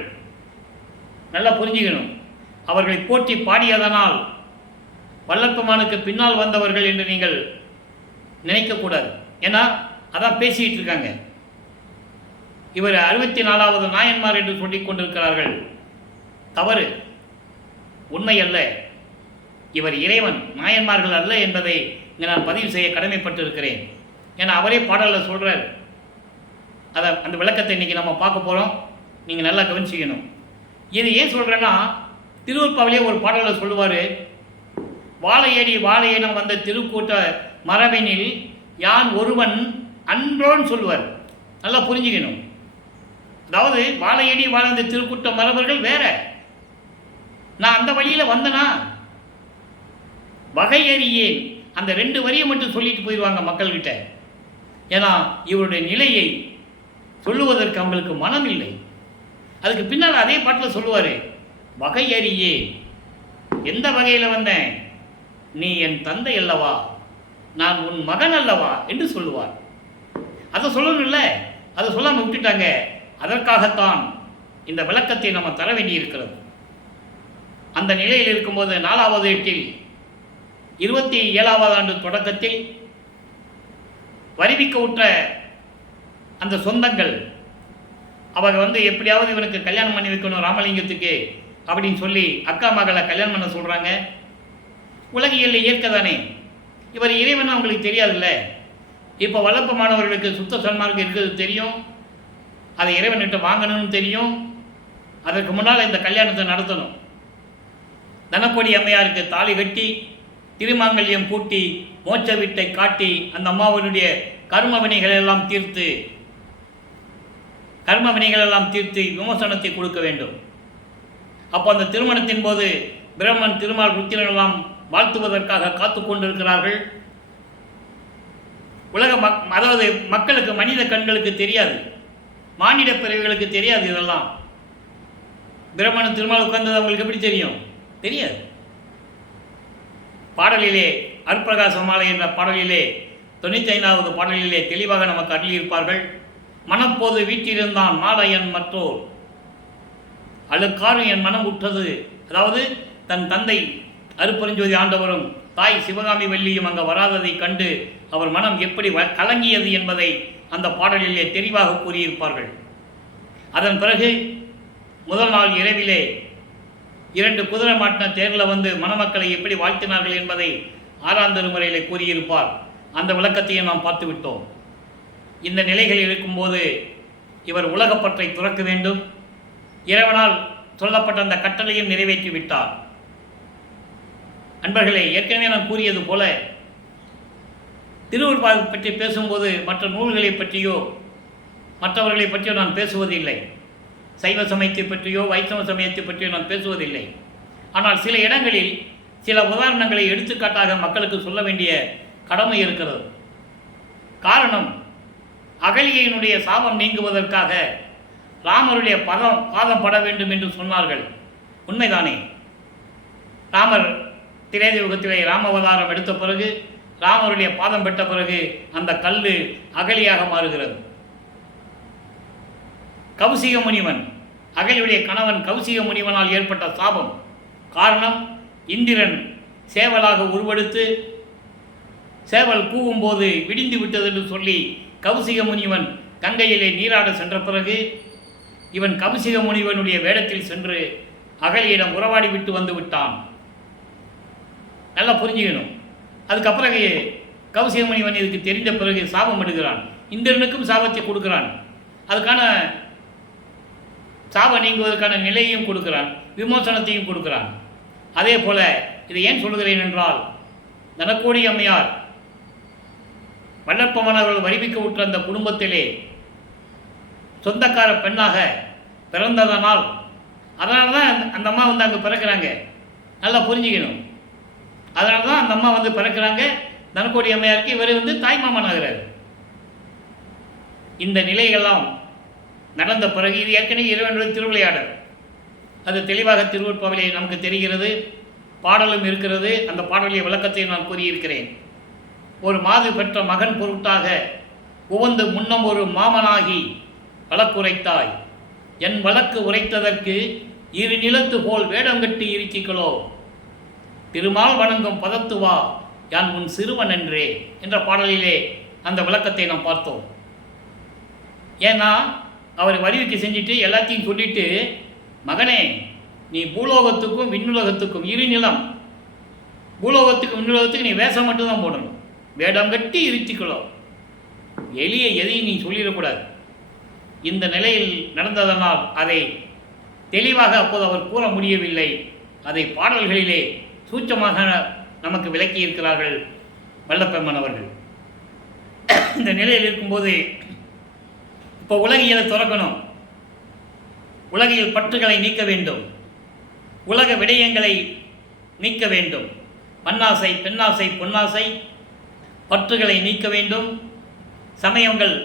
நல்லா புரிஞ்சுக்கணும். அவர்களை போற்றி பாடியதனால் வல்லப்பெருமானுக்கு பின்னால் வந்தவர்கள் என்று நீங்கள் நினைக்கக்கூடாது. ஏன்னா அதான் பேசிகிட்டு இருக்காங்க. இவர் 64வது நாயன்மார் என்று சொல்லிக் கொண்டிருக்கிறார்கள். தவறு, உண்மை அல்ல. இவர் இறைவன், நாயன்மார்கள் அல்ல என்பதை இங்கே நான் பதிவு செய்ய கடமைப்பட்டிருக்கிறேன். ஏன்னா அவரே பாடலில் சொல்கிறார். அதை அந்த விளக்கத்தை இன்றைக்கி நம்ம பார்க்க போகிறோம். நீங்கள் நல்லா கவனிச்சிக்கணும். இது ஏன் சொல்கிறேன்னா, திருவெற்பாவிலே ஒரு பாடலில் சொல்லுவார், வாழையடி வாழையினம் வந்த திருக்கூட்ட மரபினில் யான் ஒருவன் அன்றோன்னு சொல்லுவார். நல்லா புரிஞ்சுக்கணும். அதாவது வாழையடி வாழ்ந்த திருக்கூட்ட மரபர்கள் வேற. நான் அந்த வழியில் வந்தனா வகையறியேன். அந்த 2 வரியை மட்டும் சொல்லிட்டு போயிடுவாங்க மக்கள்கிட்ட. ஏன்னா இவருடைய நிலையை சொல்லுவதற்கு அவங்களுக்கு மனம் இல்லை. அதுக்கு பின்னால் அதே பாட்டில் சொல்லுவார், வகையறியே, எந்த வகையில் வந்தேன், நீ என் தந்தை அல்லவா, நான் உன் மகன் அல்லவா என்று சொல்லுவார். அதை சொல்லணும் இல்லை, அதை சொல்லாமல் விட்டுட்டாங்க. அதற்காகத்தான் இந்த விளக்கத்தை நம்ம தர வேண்டியிருக்கிறது. அந்த நிலையில் இருக்கும்போது 4வது எட்டில் 27வது ஆண்டு தொடக்கத்தில் வரிவிக்க உற்ற அந்த சொந்தங்கள் அவங்க எப்படியாவது இவனுக்கு கல்யாணம் பண்ணி வைக்கணும் ராமலிங்கத்துக்கு அப்படின்னு சொல்லி அக்கா மகளை கல்யாணம் பண்ண சொல்கிறாங்க. உலகியலில் இயற்கை தானே, இவர் இறைவன் அவங்களுக்கு தெரியாதுல்ல. இப்போ வளர்ப்பு மாணவர்களுக்கு சுத்த சன்மார்க்கம் இருக்கிறது தெரியும், அதை இறைவன்கிட்ட வாங்கணும்னு தெரியும். அதற்கு முன்னால் இந்த கல்யாணத்தை நடத்தணும். தனக்கொடி அம்மையாருக்கு தாலி கட்டி திருமாங்கல்யம் பூட்டி மோட்ச வீட்டை காட்டி அந்த அம்மாவினுடைய கர்ம வினைகளெல்லாம் தீர்த்து விமோசனத்தை கொடுக்க வேண்டும். அப்போ அந்த திருமணத்தின் போது பிரம்மன் திருமால் ருத்திரனெல்லாம் வாழ்த்துவதற்காக காத்து கொண்டிருக்கிறார்கள். அதாவது மக்களுக்கு, மனித கண்களுக்கு தெரியாது, மானிட பிறவிகளுக்கு தெரியாது. இதெல்லாம் பிரம்மன் திருமால் உட்கார்ந்தது அவங்களுக்கு எப்படி தெரியும்? தெரியாது. பாடலிலே அருட்பிரகாச மாலை என்ற பாடலிலே 95வது பாடலிலே தெளிவாக நமக்கு அருளியிருப்பார்கள். மனப்போது வீட்டிலிருந்தான் மாலையன் மற்றோர் அழுக்காறு என் மனம் உற்றது. அதாவது தன் தந்தை அருப்பெருஞ்சோதி ஆண்டவரும் தாய் சிவகாமி வள்ளியும் அங்கே வராததை கண்டு அவர் மனம் எப்படி கலங்கியது என்பதை அந்த பாடலிலே தெளிவாக கூறியிருப்பார்கள். அதன் பிறகு முதல் நாள் இரவிலே 2 குதிரை மாட்டின தேரில் மணமக்களை எப்படி வாழ்த்தினார்கள் என்பதை 6ஆம் திருமுறையிலே கூறியிருப்பார். அந்த விளக்கத்தையும் நாம் பார்த்து விட்டோம். இந்த நிலைகளில் இருக்கும்போது இவர் உலகப்பற்றை துறக்க வேண்டும். இறைவனால் சொல்லப்பட்ட அந்த கட்டளையும் நிறைவேற்றி விட்டார். அன்பர்களே, ஏற்கனவே நான் கூறியது போல திருவருட்பாவை பற்றி பேசும்போது மற்ற நூல்களை பற்றியோ மற்றவர்களை பற்றியோ நான் பேசுவதில்லை. சைவ சமயத்தை பற்றியோ வைஷ்ணவ சமயத்தை பற்றியோ நான் பேசுவதில்லை. ஆனால் சில இடங்களில் சில உதாரணங்களை எடுத்துக்காட்டாக மக்களுக்கு சொல்ல வேண்டிய கடமை இருக்கிறது. காரணம், அகலிகையினுடைய சாபம் நீங்குவதற்காக ராமருடைய பாதம் பட வேண்டும் என்று சொன்னார்கள். உண்மைதானே? ராமர் திரேதயுகத்திலே ராமவதாரம் எடுத்த பிறகு, ராமருடைய பாதம் பெற்ற பிறகு அந்த கல் அகலியாக மாறுகிறது. கௌசிக முனிவன், அகலியுடைய கணவன் கௌசிக முனிவனால் ஏற்பட்ட சாபம். காரணம், இந்திரன் சேவலாக உருவெடுத்து சேவல் கூவும்போது விடிந்து விட்டது என்று சொல்லி கௌசிக முனிவன் கங்கையிலே நீராட சென்ற பிறகு இவன் கௌசிக முனிவனுடைய வேடத்தில் சென்று அகலியிடம் உறவாடி விட்டு வந்து விட்டான். நல்லா புரிஞ்சுக்கணும். அதுக்கப்புறம் கௌசிக முனிவன் இதுக்கு தெரிந்த பிறகு சாபம் எடுக்கிறான். இந்திரனுக்கும் சாபத்தை கொடுக்கிறான். அதுக்கான சாபம் நீங்குவதற்கான நிலையையும் கொடுக்கிறான், விமோசனத்தையும் கொடுக்கிறான். அதே போல இதை ஏன் சொல்கிறேன் என்றால், தனக்கோடி அம்மையார் வல்லப்பமானவர்கள் வரிவிக்க உற்ற அந்த குடும்பத்திலே சொந்தக்கார பெண்ணாக பிறந்ததனால், அதனால தான் அந்த அம்மா அங்கே பிறக்கிறாங்க. நல்லா புரிஞ்சுக்கணும். அதனால தான் அந்த அம்மா பிறக்கிறாங்க. தனக்கோடி அம்மையாருக்கு இவர் தாய்மாமன் ஆகிறார். இந்த நிலைகள்லாம் நடந்த பிறகு, இது ஏற்கனவே இறைவனுடைய திருவிளையாடல், அது தெளிவாக திருவருட்பாவிலே நமக்கு தெரிகிறது. பாடலும் இருக்கிறது. அந்த பாடலிய விளக்கத்தை நான் கூறியிருக்கிறேன். ஒரு மாது பெற்ற மகன் பொருட்டாக உவந்து முன்னம் ஒரு மாமனாகி வழக்குரைத்தாய், என் வழக்கு உரைத்ததற்கு 2 நிலத்து போல் வேடம் கட்டி இருக்கிகளோ, திருமால் வணங்கும் பதத்துவா யான் உன் சிறுவன் என்றே என்ற பாடலிலே அந்த விளக்கத்தை நாம் பார்த்தோம். ஏன்னா அவர் வரிவிக்கு செஞ்சுட்டு எல்லாத்தையும் சொல்லிட்டு, மகனே நீ பூலோகத்துக்கும் விண்ணுலகத்துக்கும் 2 நிலம், பூலோகத்துக்கும் விண்ணுலகத்துக்கு நீ வேஷம் மட்டும்தான் போடணும், வேடம் கட்டி இருத்திக்கலோ, எளிய எதையும் நீ சொல்லிடக்கூடாது. இந்த நிலையில் நடந்ததனால் அதை தெளிவாக அப்போது அவர் கூற முடியவில்லை. அதை பாடல்களிலே சூட்சமாக நமக்கு விளக்கி இருக்கிறார்கள் வல்லப்பெருமான் அவர்கள். இந்த நிலையில் இருக்கும்போது இப்போ உலகியலை துறக்கணும், உலகியல் பற்றுகளை நீக்க வேண்டும், உலக விடயங்களை நீக்க வேண்டும், மண்ணாசை பெண்ணாசை பொன்னாசை பற்றுகளை நீக்க வேண்டும், சமயங்கள்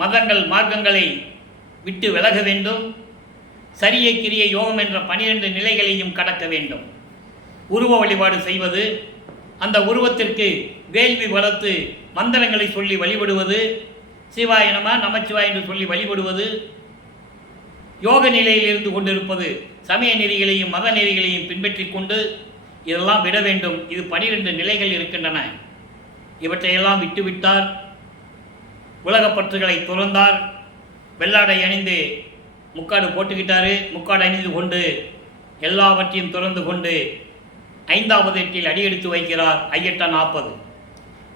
மதங்கள் மார்க்கங்களை விட்டு விலக வேண்டும், சரியை கிரிய யோகம் என்ற 12 நிலைகளையும் கடக்க வேண்டும். உருவ வழிபாடு செய்வது, அந்த உருவத்திற்கு வேள்வி வளர்த்து மந்திரங்களை சொல்லி வழிபடுவது, சிவாய நம நமச்சிவாய் என்று சொல்லி வழிபடுவது, யோக நிலையில் இருந்து கொண்டிருப்பது, சமய நெறிகளையும் மத நெறிகளையும் பின்பற்றி கொண்டு இதெல்லாம் விட வேண்டும். இது 12 நிலைகள் இருக்கின்றன. இவற்றையெல்லாம் விட்டுவிட்டார், உலகப்பற்றுகளை துறந்தார், வெள்ளாடை அணிந்து முக்காடு போட்டுக்கிட்டாரு, முக்காடு அணிந்து கொண்டு எல்லாவற்றையும் துறந்து கொண்டு 5வது எட்டில் அடியெடுத்து வைக்கிறார். ஐயட்ட 40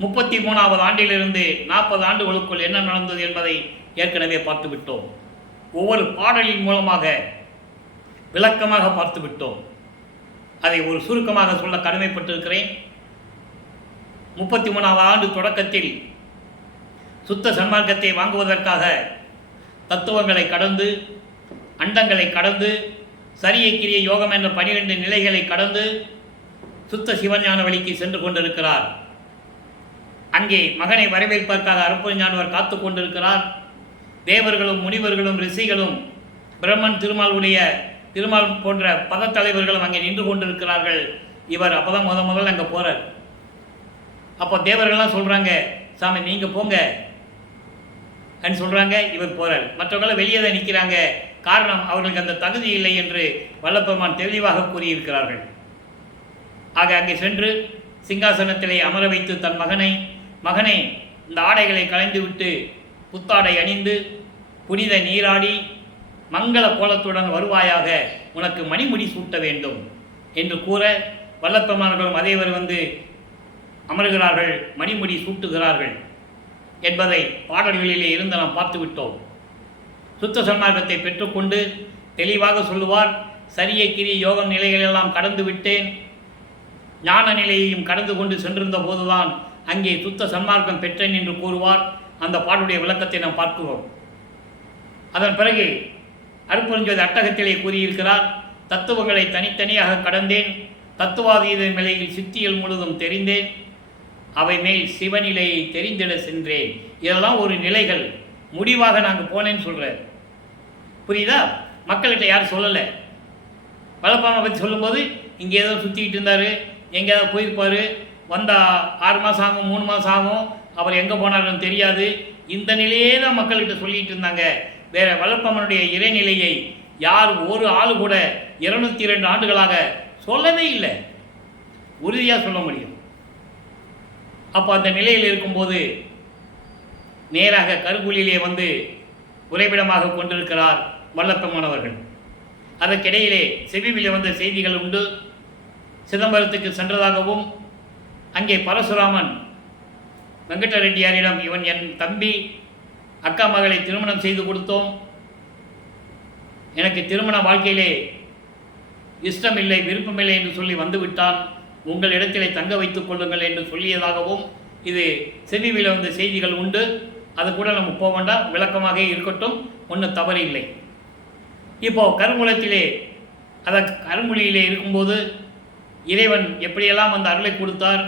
33வது ஆண்டிலிருந்து 40 ஆண்டுகளுக்குள் என்ன நடந்தது என்பதை ஏற்கனவே பார்த்து விட்டோம். ஒவ்வொரு பாடலின் மூலமாக விளக்கமாக பார்த்து விட்டோம். அதை ஒரு சுருக்கமாக சொல்ல கடமைப்பட்டிருக்கிறேன். 33வது ஆண்டு தொடக்கத்தில் சுத்த சன்மார்க்கத்தை வாங்குவதற்காக தத்துவங்களை கடந்து, அண்டங்களை கடந்து, சரியை கிரிய யோகம் என்ற 12 நிலைகளை கடந்து சுத்த சிவஞான வழிக்கு சென்று கொண்டிருக்கிறார். அங்கே மகனை வரவேற்பதற்காக அருப்பஞானவர் காத்து கொண்டிருக்கிறார். தேவர்களும் முனிவர்களும் ரிஷிகளும் பிரம்மன் திருமால் போன்ற பதத்தலைவர்களும் அங்கே நின்று கொண்டிருக்கிறார்கள். இவர் அப்போ தான் முதல்ல அங்கே போகிறார். அப்போ தேவர்கள்லாம் சொல்கிறாங்க, சாமி நீங்கள் போங்க அப்படின்னு சொல்கிறாங்க. இவர் போகிறார். மற்றவங்களாம் வெளியே தான் நிற்கிறாங்க. காரணம், அவர்களுக்கு அந்த தகுதி இல்லை என்று வல்லபெருமான் தெளிவாக கூறியிருக்கிறார்கள். ஆக அங்கே சென்று சிங்காசனத்திலே அமர வைத்து தன் மகனை இந்த ஆடைகளை களைந்துவிட்டு புத்தாடை அணிந்து புனித நீராடி மங்கள கோலத்துடன் வருவாயாக, உனக்கு மணிமுடி சூட்ட வேண்டும் என்று கூற வல்லபெருமான்களும் அதேவர் வந்து அமர்கிறார்கள், மணிமுடி சூட்டுகிறார்கள் என்பதை பாடல்களிலே இருந்து நாம் பார்த்துவிட்டோம். சுத்த சன்மார்க்கத்தை பெற்றுக்கொண்டு தெளிவாக சொல்லுவார், சரியை கிரிய யோகம் நிலைகளெல்லாம் கடந்து விட்டேன், ஞான நிலையையும் கடந்து கொண்டு சென்றிருந்த போதுதான் அங்கே சுத்த சன்மார்க்கம் பெற்றேன் என்று கூறுவார். அந்த பாடலுடைய விளக்கத்தை நாம் பார்க்கிறோம். அதன் பிறகு அருட்பெருஞ்சோதி அட்டகத்திலே கூறியிருக்கிறார், தத்துவங்களை தனித்தனியாக கடந்தேன், தத்துவாதீத நிலையில் சித்தியல் முழுதும் தெரிந்தேன், அவை மேல் சிவநிலையை தெரிந்திட சென்றேன். இதெல்லாம் ஒரு நிலைகள். முடிவாக நாங்கள் போனேன்னு சொல்கிறேன். புரியுதா? மக்கள்கிட்ட யாரும் சொல்லலை. வல்லபெருமானை பற்றி சொல்லும்போது இங்கே ஏதோ சுற்றிக்கிட்டு இருந்தார், எங்கேயாவது போயிருப்பார், வந்தால் 6 மாதம் ஆகும், 3 மாதம் ஆகும், அவர் எங்கே போனார்னு தெரியாது. இந்த நிலையே தான் மக்கள்கிட்ட சொல்லிகிட்டு இருந்தாங்க. வேறு வல்லபெருமானுடைய இறைநிலையை யார் ஒரு ஆள் கூட 202 ஆண்டுகளாக சொல்லவே இல்லை. உறுதியாக சொல்ல முடியும். அப்போ அந்த நிலையில் இருக்கும்போது நேராக கருங்குழியிலே வந்து உறைவிடமாக கொண்டிருக்கிறார் வல்லபெருமானவர்கள். அதற்கிடையிலே செவிவிலே வந்த செய்திகள் உண்டு. சிதம்பரத்துக்கு சென்றதாகவும் அங்கே பரசுராமன் வெங்கடரெட்டியாரிடம், இவன் என் தம்பி, அக்கா மகளை திருமணம் செய்து கொடுத்தோம், எனக்கு திருமண வாழ்க்கையிலே இஷ்டமில்லை விருப்பமில்லை என்று சொல்லி வந்துவிட்டான், உங்கள் இடத்திலே தங்க வைத்துக் கொள்ளுங்கள் என்று சொல்லியதாகவும் இது செவிவில வந்த செய்திகள் உண்டு. அது கூட நம்ம போக வேண்டாம், விளக்கமாக இருக்கட்டும், ஒன்றும் தவறு இல்லை. இப்போது கருங்குளத்திலே கருங்குழியிலே இருக்கும்போது இறைவன் எப்படியெல்லாம் அந்த அருளை கொடுத்தார்,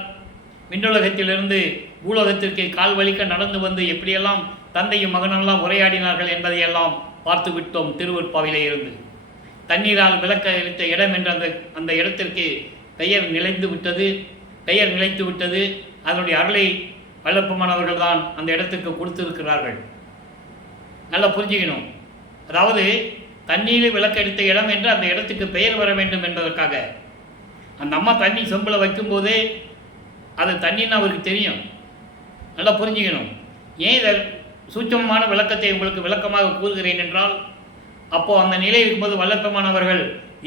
விண்ணுலகத்திலிருந்து பூலோகத்திற்கு கால் வலிக்க நடந்து வந்து எப்படியெல்லாம் தந்தையும் மகனெல்லாம் உரையாடினார்கள் என்பதையெல்லாம் பார்த்து விட்டோம். திருவருட்பாவிலே இருந்து தண்ணீரால் விளக்க எடுத்த இடம் என்ற அந்த இடத்திற்கு பெயர் நிலைத்து விட்டது. அதனுடைய அருளை வல்லபெருமானவர்கள் தான் அந்த இடத்துக்கு கொடுத்திருக்கிறார்கள். நல்லா புரிஞ்சுக்கணும். அதாவது தண்ணீரில் விளக்க எடுத்த இடம் என்று அந்த இடத்துக்கு பெயர் வர வேண்டும் என்பதற்காக அந்த அம்மா தண்ணி செம்பில் வைக்கும்போதே அது தண்ணின்னு அவருக்கு தெரியும். நல்லா புரிஞ்சுக்கணும். ஏன் இதை சூட்சமமான விளக்கத்தை உங்களுக்கு விளக்கமாக கூறுகிறேன் என்றால், அப்போது அந்த நிலை இருக்கும்போது வல்லபெருமானவர்கள்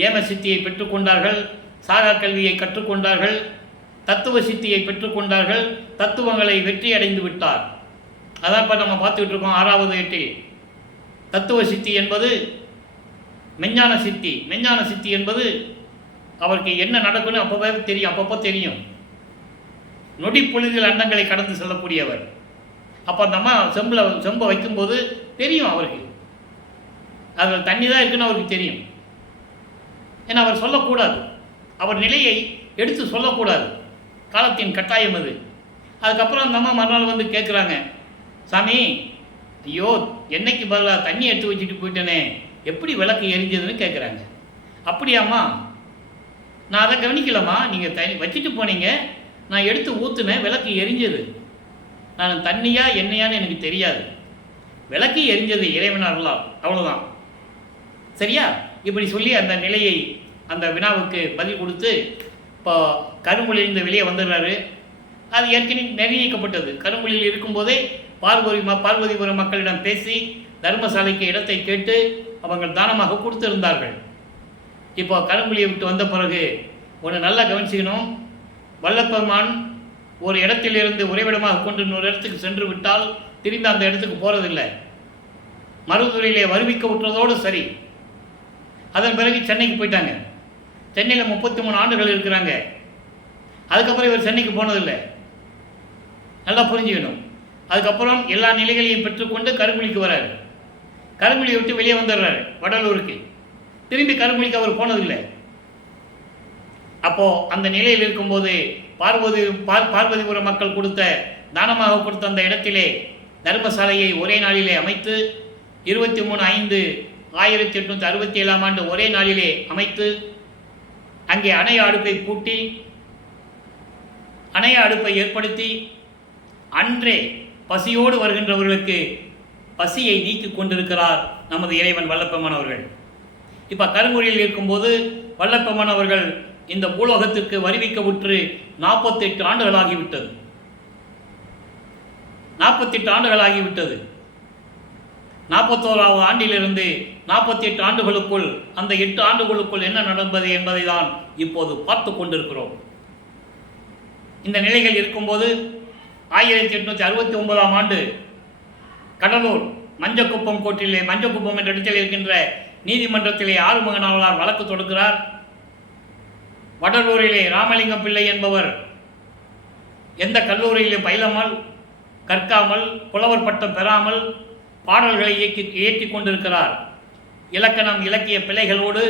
ஏம சித்தியை பெற்றுக்கொண்டார்கள், சாகா கல்வியை கற்றுக்கொண்டார்கள், தத்துவ சித்தியை பெற்றுக்கொண்டார்கள், தத்துவங்களை வெற்றி அடைந்து விட்டார். அதான் இப்போ நம்ம பார்த்துக்கிட்டு இருக்கோம் 6வது எட்டில். தத்துவ சித்தி என்பது மெஞ்ஞான சித்தி என்பது அவருக்கு என்ன நடக்குன்னு அப்பப்போ தெரியும். நொடி பொழுதில் அண்டங்களை கடந்து செல்லக்கூடியவர். அப்போ அந்த அம்மா செம்பை வைக்கும்போது தெரியும் அவருக்கு, அதில் தண்ணி தான் இருக்குன்னு அவருக்கு தெரியும். ஏன்னா அவர் சொல்லக்கூடாது, அவர் நிலையை எடுத்து சொல்லக்கூடாது, காலத்தின் கட்டாயம் அது. அதுக்கப்புறம் அந்த அம்மா மறுநாள் வந்து கேட்குறாங்க, சாமி ஐயோ என்னைக்கு பதிலாக தண்ணி எடுத்து வச்சுட்டு போயிட்டேனே, எப்படி விளக்கு எரிஞ்சதுன்னு கேட்குறாங்க. அப்படியாம்மா, நான் அதை கவனிக்கலம்மா, நீங்கள் தண்ணி வச்சுட்டு போனீங்க, நான் எடுத்து ஊற்றுனேன், விளக்கு எரிஞ்சது. நான் தண்ணியா எண்ணெயான்னு எனக்கு தெரியாது, விளக்கு எரிஞ்சது இறைவனார்களால், அவ்வளோதான். சரியா? இப்படி சொல்லி அந்த நிலையை, அந்த வினாவுக்கு பதில் கொடுத்து இப்போ கருங்குழியிலிருந்து வெளியே வந்துடுறாரு. அது ஏற்கனவே நிர்ணயிக்கப்பட்டது. கருங்குழியில் இருக்கும்போதே பார்வதிபுரம் மக்களிடம் பேசி தர்மசாலைக்கு இடத்தை கேட்டு அவங்க தானமாக கொடுத்திருந்தார்கள். இப்போ கருங்குழியை விட்டு வந்த பிறகு ஒன்று நல்லா கவனிச்சுக்கணும். வல்லப்பெருமான் ஒரு இடத்திலிருந்து உறைவிடமாக கொண்டு இன்னொரு இடத்துக்கு சென்று விட்டால் திரும்பி அந்த இடத்துக்கு போகிறதில்லை. மருதுரையிலே வருவிக்க விட்டுறதோடு சரி. அதன் பிறகு சென்னைக்கு போயிட்டாங்க. சென்னையில் 33 ஆண்டுகள் இருக்கிறாங்க. அதுக்கப்புறம் இவர் சென்னைக்கு போனதில்லை, நல்லா புரிஞ்சுக்கணும். அதுக்கப்புறம் எல்லா நிலைகளையும் பெற்றுக்கொண்டு கருங்குழிக்கு வர்றாரு. கருங்குழியை விட்டு வெளியே வந்துடுறாரு வடலூருக்கு. திரும்பி கருங்குழிக்கு அவர் போனதில்லை. அப்போது அந்த நிலையில் இருக்கும்போது பார்வதிபுரம் மக்கள் தானமாக கொடுத்த அந்த இடத்திலே தர்மசாலையை ஒரே நாளிலே அமைத்து 23/5/1867 ஒரே நாளிலே அமைத்து அங்கே அணைய அடுப்பை பூட்டி அணைய அடுப்பை ஏற்படுத்தி அன்றே பசியோடு வருகின்றவர்களுக்கு பசியை நீக்கி கொண்டிருக்கிறார் நமது இறைவன் வல்லப்பெருமான் அவர்கள். இப்போ கருங்குழியில் இருக்கும்போது வல்லப்பெருமான் அவர்கள் இந்த பூலோகத்திற்கு வருவிக்கவுற்று 48 ஆண்டுகளாகிவிட்டது. 48 ஆண்டுகளாகிவிட்டது. 41வது ஆண்டிலிருந்து 48 ஆண்டுகளுக்குள், அந்த 8 ஆண்டுகளுக்குள் என்ன நடந்தது என்பதை தான் இப்போது பார்த்து கொண்டிருக்கிறோம். இந்த நிலைகள் இருக்கும்போது 1869 ஆண்டு கடலூர் மஞ்சக்குப்பம் கோர்ட்டிலே, மஞ்சக்குப்பம் என்ற இடத்தில் இருக்கின்ற நீதிமன்றத்திலே ஆறுமுக நாவலார் வழக்கு தொடுக்கிறார். வடலூரிலே ராமலிங்கம் பிள்ளை என்பவர் எந்த கல்லூரியிலே பயிலாமல், கற்காமல், புலவர் பட்டம் பெறாமல் பாடல்களை இயற்றி கொண்டிருக்கிறார். இலக்கணம் இலக்கிய பிழைகளோடு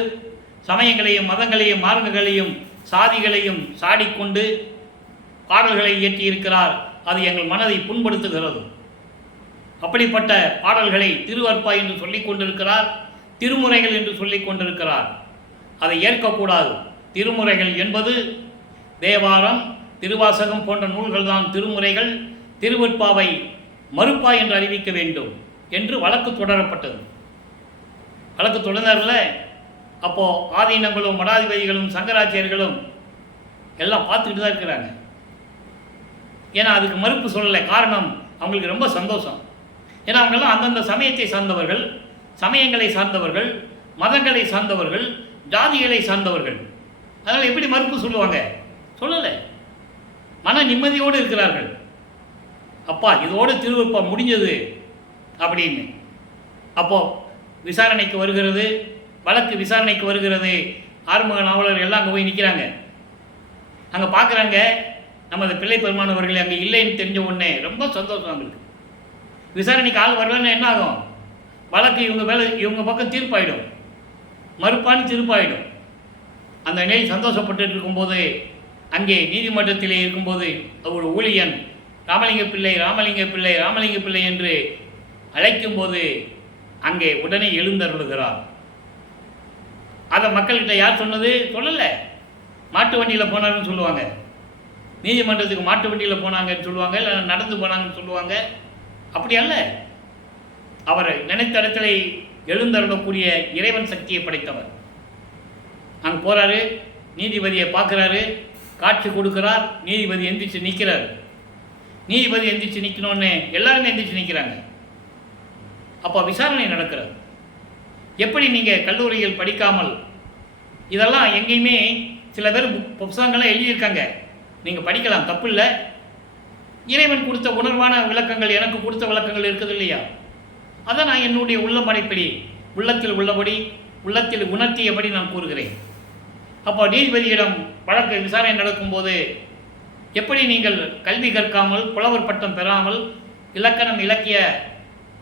சமயங்களையும் மதங்களையும் மார்க்கங்களையும் சாதிகளையும் சாடிக்கொண்டு பாடல்களை இயற்றியிருக்கிறார். அது எங்கள் மனதை புண்படுத்துகிறது. அப்படிப்பட்ட பாடல்களை திருவற்பா என்று சொல்லிக் கொண்டிருக்கிறார், திருமுறைகள் என்று சொல்லிக் கொண்டிருக்கிறார். அதை ஏற்கக்கூடாது. திருமுறைகள் என்பது தேவாரம், திருவாசகம் போன்ற நூல்கள் தான் திருமுறைகள். திருவற்பாவை மறுப்பா என்று அறிவிக்க வேண்டும் என்று வழக்கு தொடரப்பட்டது. வழக்கு தொடர்ந்தார்ல, அப்போது ஆதீனங்களும் மடாதிபதிகளும் சங்கராச்சாரியர்களும் எல்லாம் பார்த்துக்கிட்டு தான் இருக்கிறாங்க. ஏன்னா அதுக்கு மறுப்பு சொல்லலை. காரணம், அவங்களுக்கு ரொம்ப சந்தோஷம். ஏன்னா அவங்கெல்லாம் அந்தந்த சமயத்தை சார்ந்தவர்கள், சமயங்களை சார்ந்தவர்கள், மதங்களை சார்ந்தவர்கள், ஜாதிகளை சார்ந்தவர்கள். அதனால் எப்படி மறுப்பு சொல்லுவாங்க? சொல்லலை. மன நிம்மதியோடு இருக்கிறார்கள். அப்பா இதோடு திருவருப்பா முடிஞ்சது அப்படின்னு. அப்போது விசாரணைக்கு வருகிறது, வழக்கு விசாரணைக்கு வருகிறது. ஆறுமுக நாவலர் எல்லாம் அங்கே போய் நிற்கிறாங்க. அங்கே பார்க்குறாங்க, நமது பிள்ளை பெருமானவர்கள் அங்கே இல்லைன்னு தெரிஞ்ச உடனே ரொம்ப சந்தோஷம் அவங்களுக்கு. விசாரணைக்கு ஆள் வரலன்னு என்ன ஆகும்? வழக்கு இவங்க பக்கம் தீர்ப்பாயிடும், மறுப்பான்னு தீர்ப்பாயிடும். அந்த நிலையில் சந்தோஷப்பட்டு இருக்கும்போது அங்கே நீதிமன்றத்திலே இருக்கும்போது ஒரு ஊழியன் ராமலிங்க பிள்ளை ராமலிங்க பிள்ளை ராமலிங்க பிள்ளை என்று அழைக்கும்போது அங்கே உடனே எழுந்தருளுகிறார். அதை மக்கள்கிட்ட யார் சொன்னது? சொல்லலை. மாட்டு வண்டியில் போனாருன்னு சொல்லுவாங்க, நீதிமன்றத்துக்கு மாட்டு வண்டியில் போனாங்கன்னு சொல்லுவாங்க, இல்லை நடந்து போனாங்கன்னு சொல்லுவாங்க. அப்படி அல்ல. அவர் நினைத்த இடத்துல எழுந்தருளக்கூடிய இறைவன் சக்தியை படைத்தவர். அங்கே போகிறாரு, நீதிபதியை பார்க்குறாரு, காட்சி கொடுக்குறார். நீதிபதி எந்திரிச்சு நிற்கிறார். நீதிபதி எந்திரிச்சு நிற்கணுன்னு எல்லாருமே எந்திரிச்சு நிற்கிறாங்க. அப்போ விசாரணை நடக்கிறது. எப்படி நீங்கள் கல்லூரியில் படிக்காமல், இதெல்லாம் எங்கேயுமே சில பேர் புத்தகங்கள்லாம் எழுதியிருக்காங்க, நீங்கள் படிக்கலாம், தப்பு இல்லை. இறைவன் கொடுத்த உணர்வான விளக்கங்கள், எனக்கு கொடுத்த விளக்கங்கள் இருக்குது இல்லையா? அதை நான் என்னுடைய உள்ளபடிப்படி, உள்ளத்தில் உள்ளபடி, உள்ளத்தில் உணர்த்தியபடி நான் கூறுகிறேன். அப்போ நீதிபதியிடம் வழக்கு விசாரணை நடக்கும்போது, எப்படி நீங்கள் கல்வி கற்காமல், புலவர் பட்டம் பெறாமல், இலக்கணம் இலக்கிய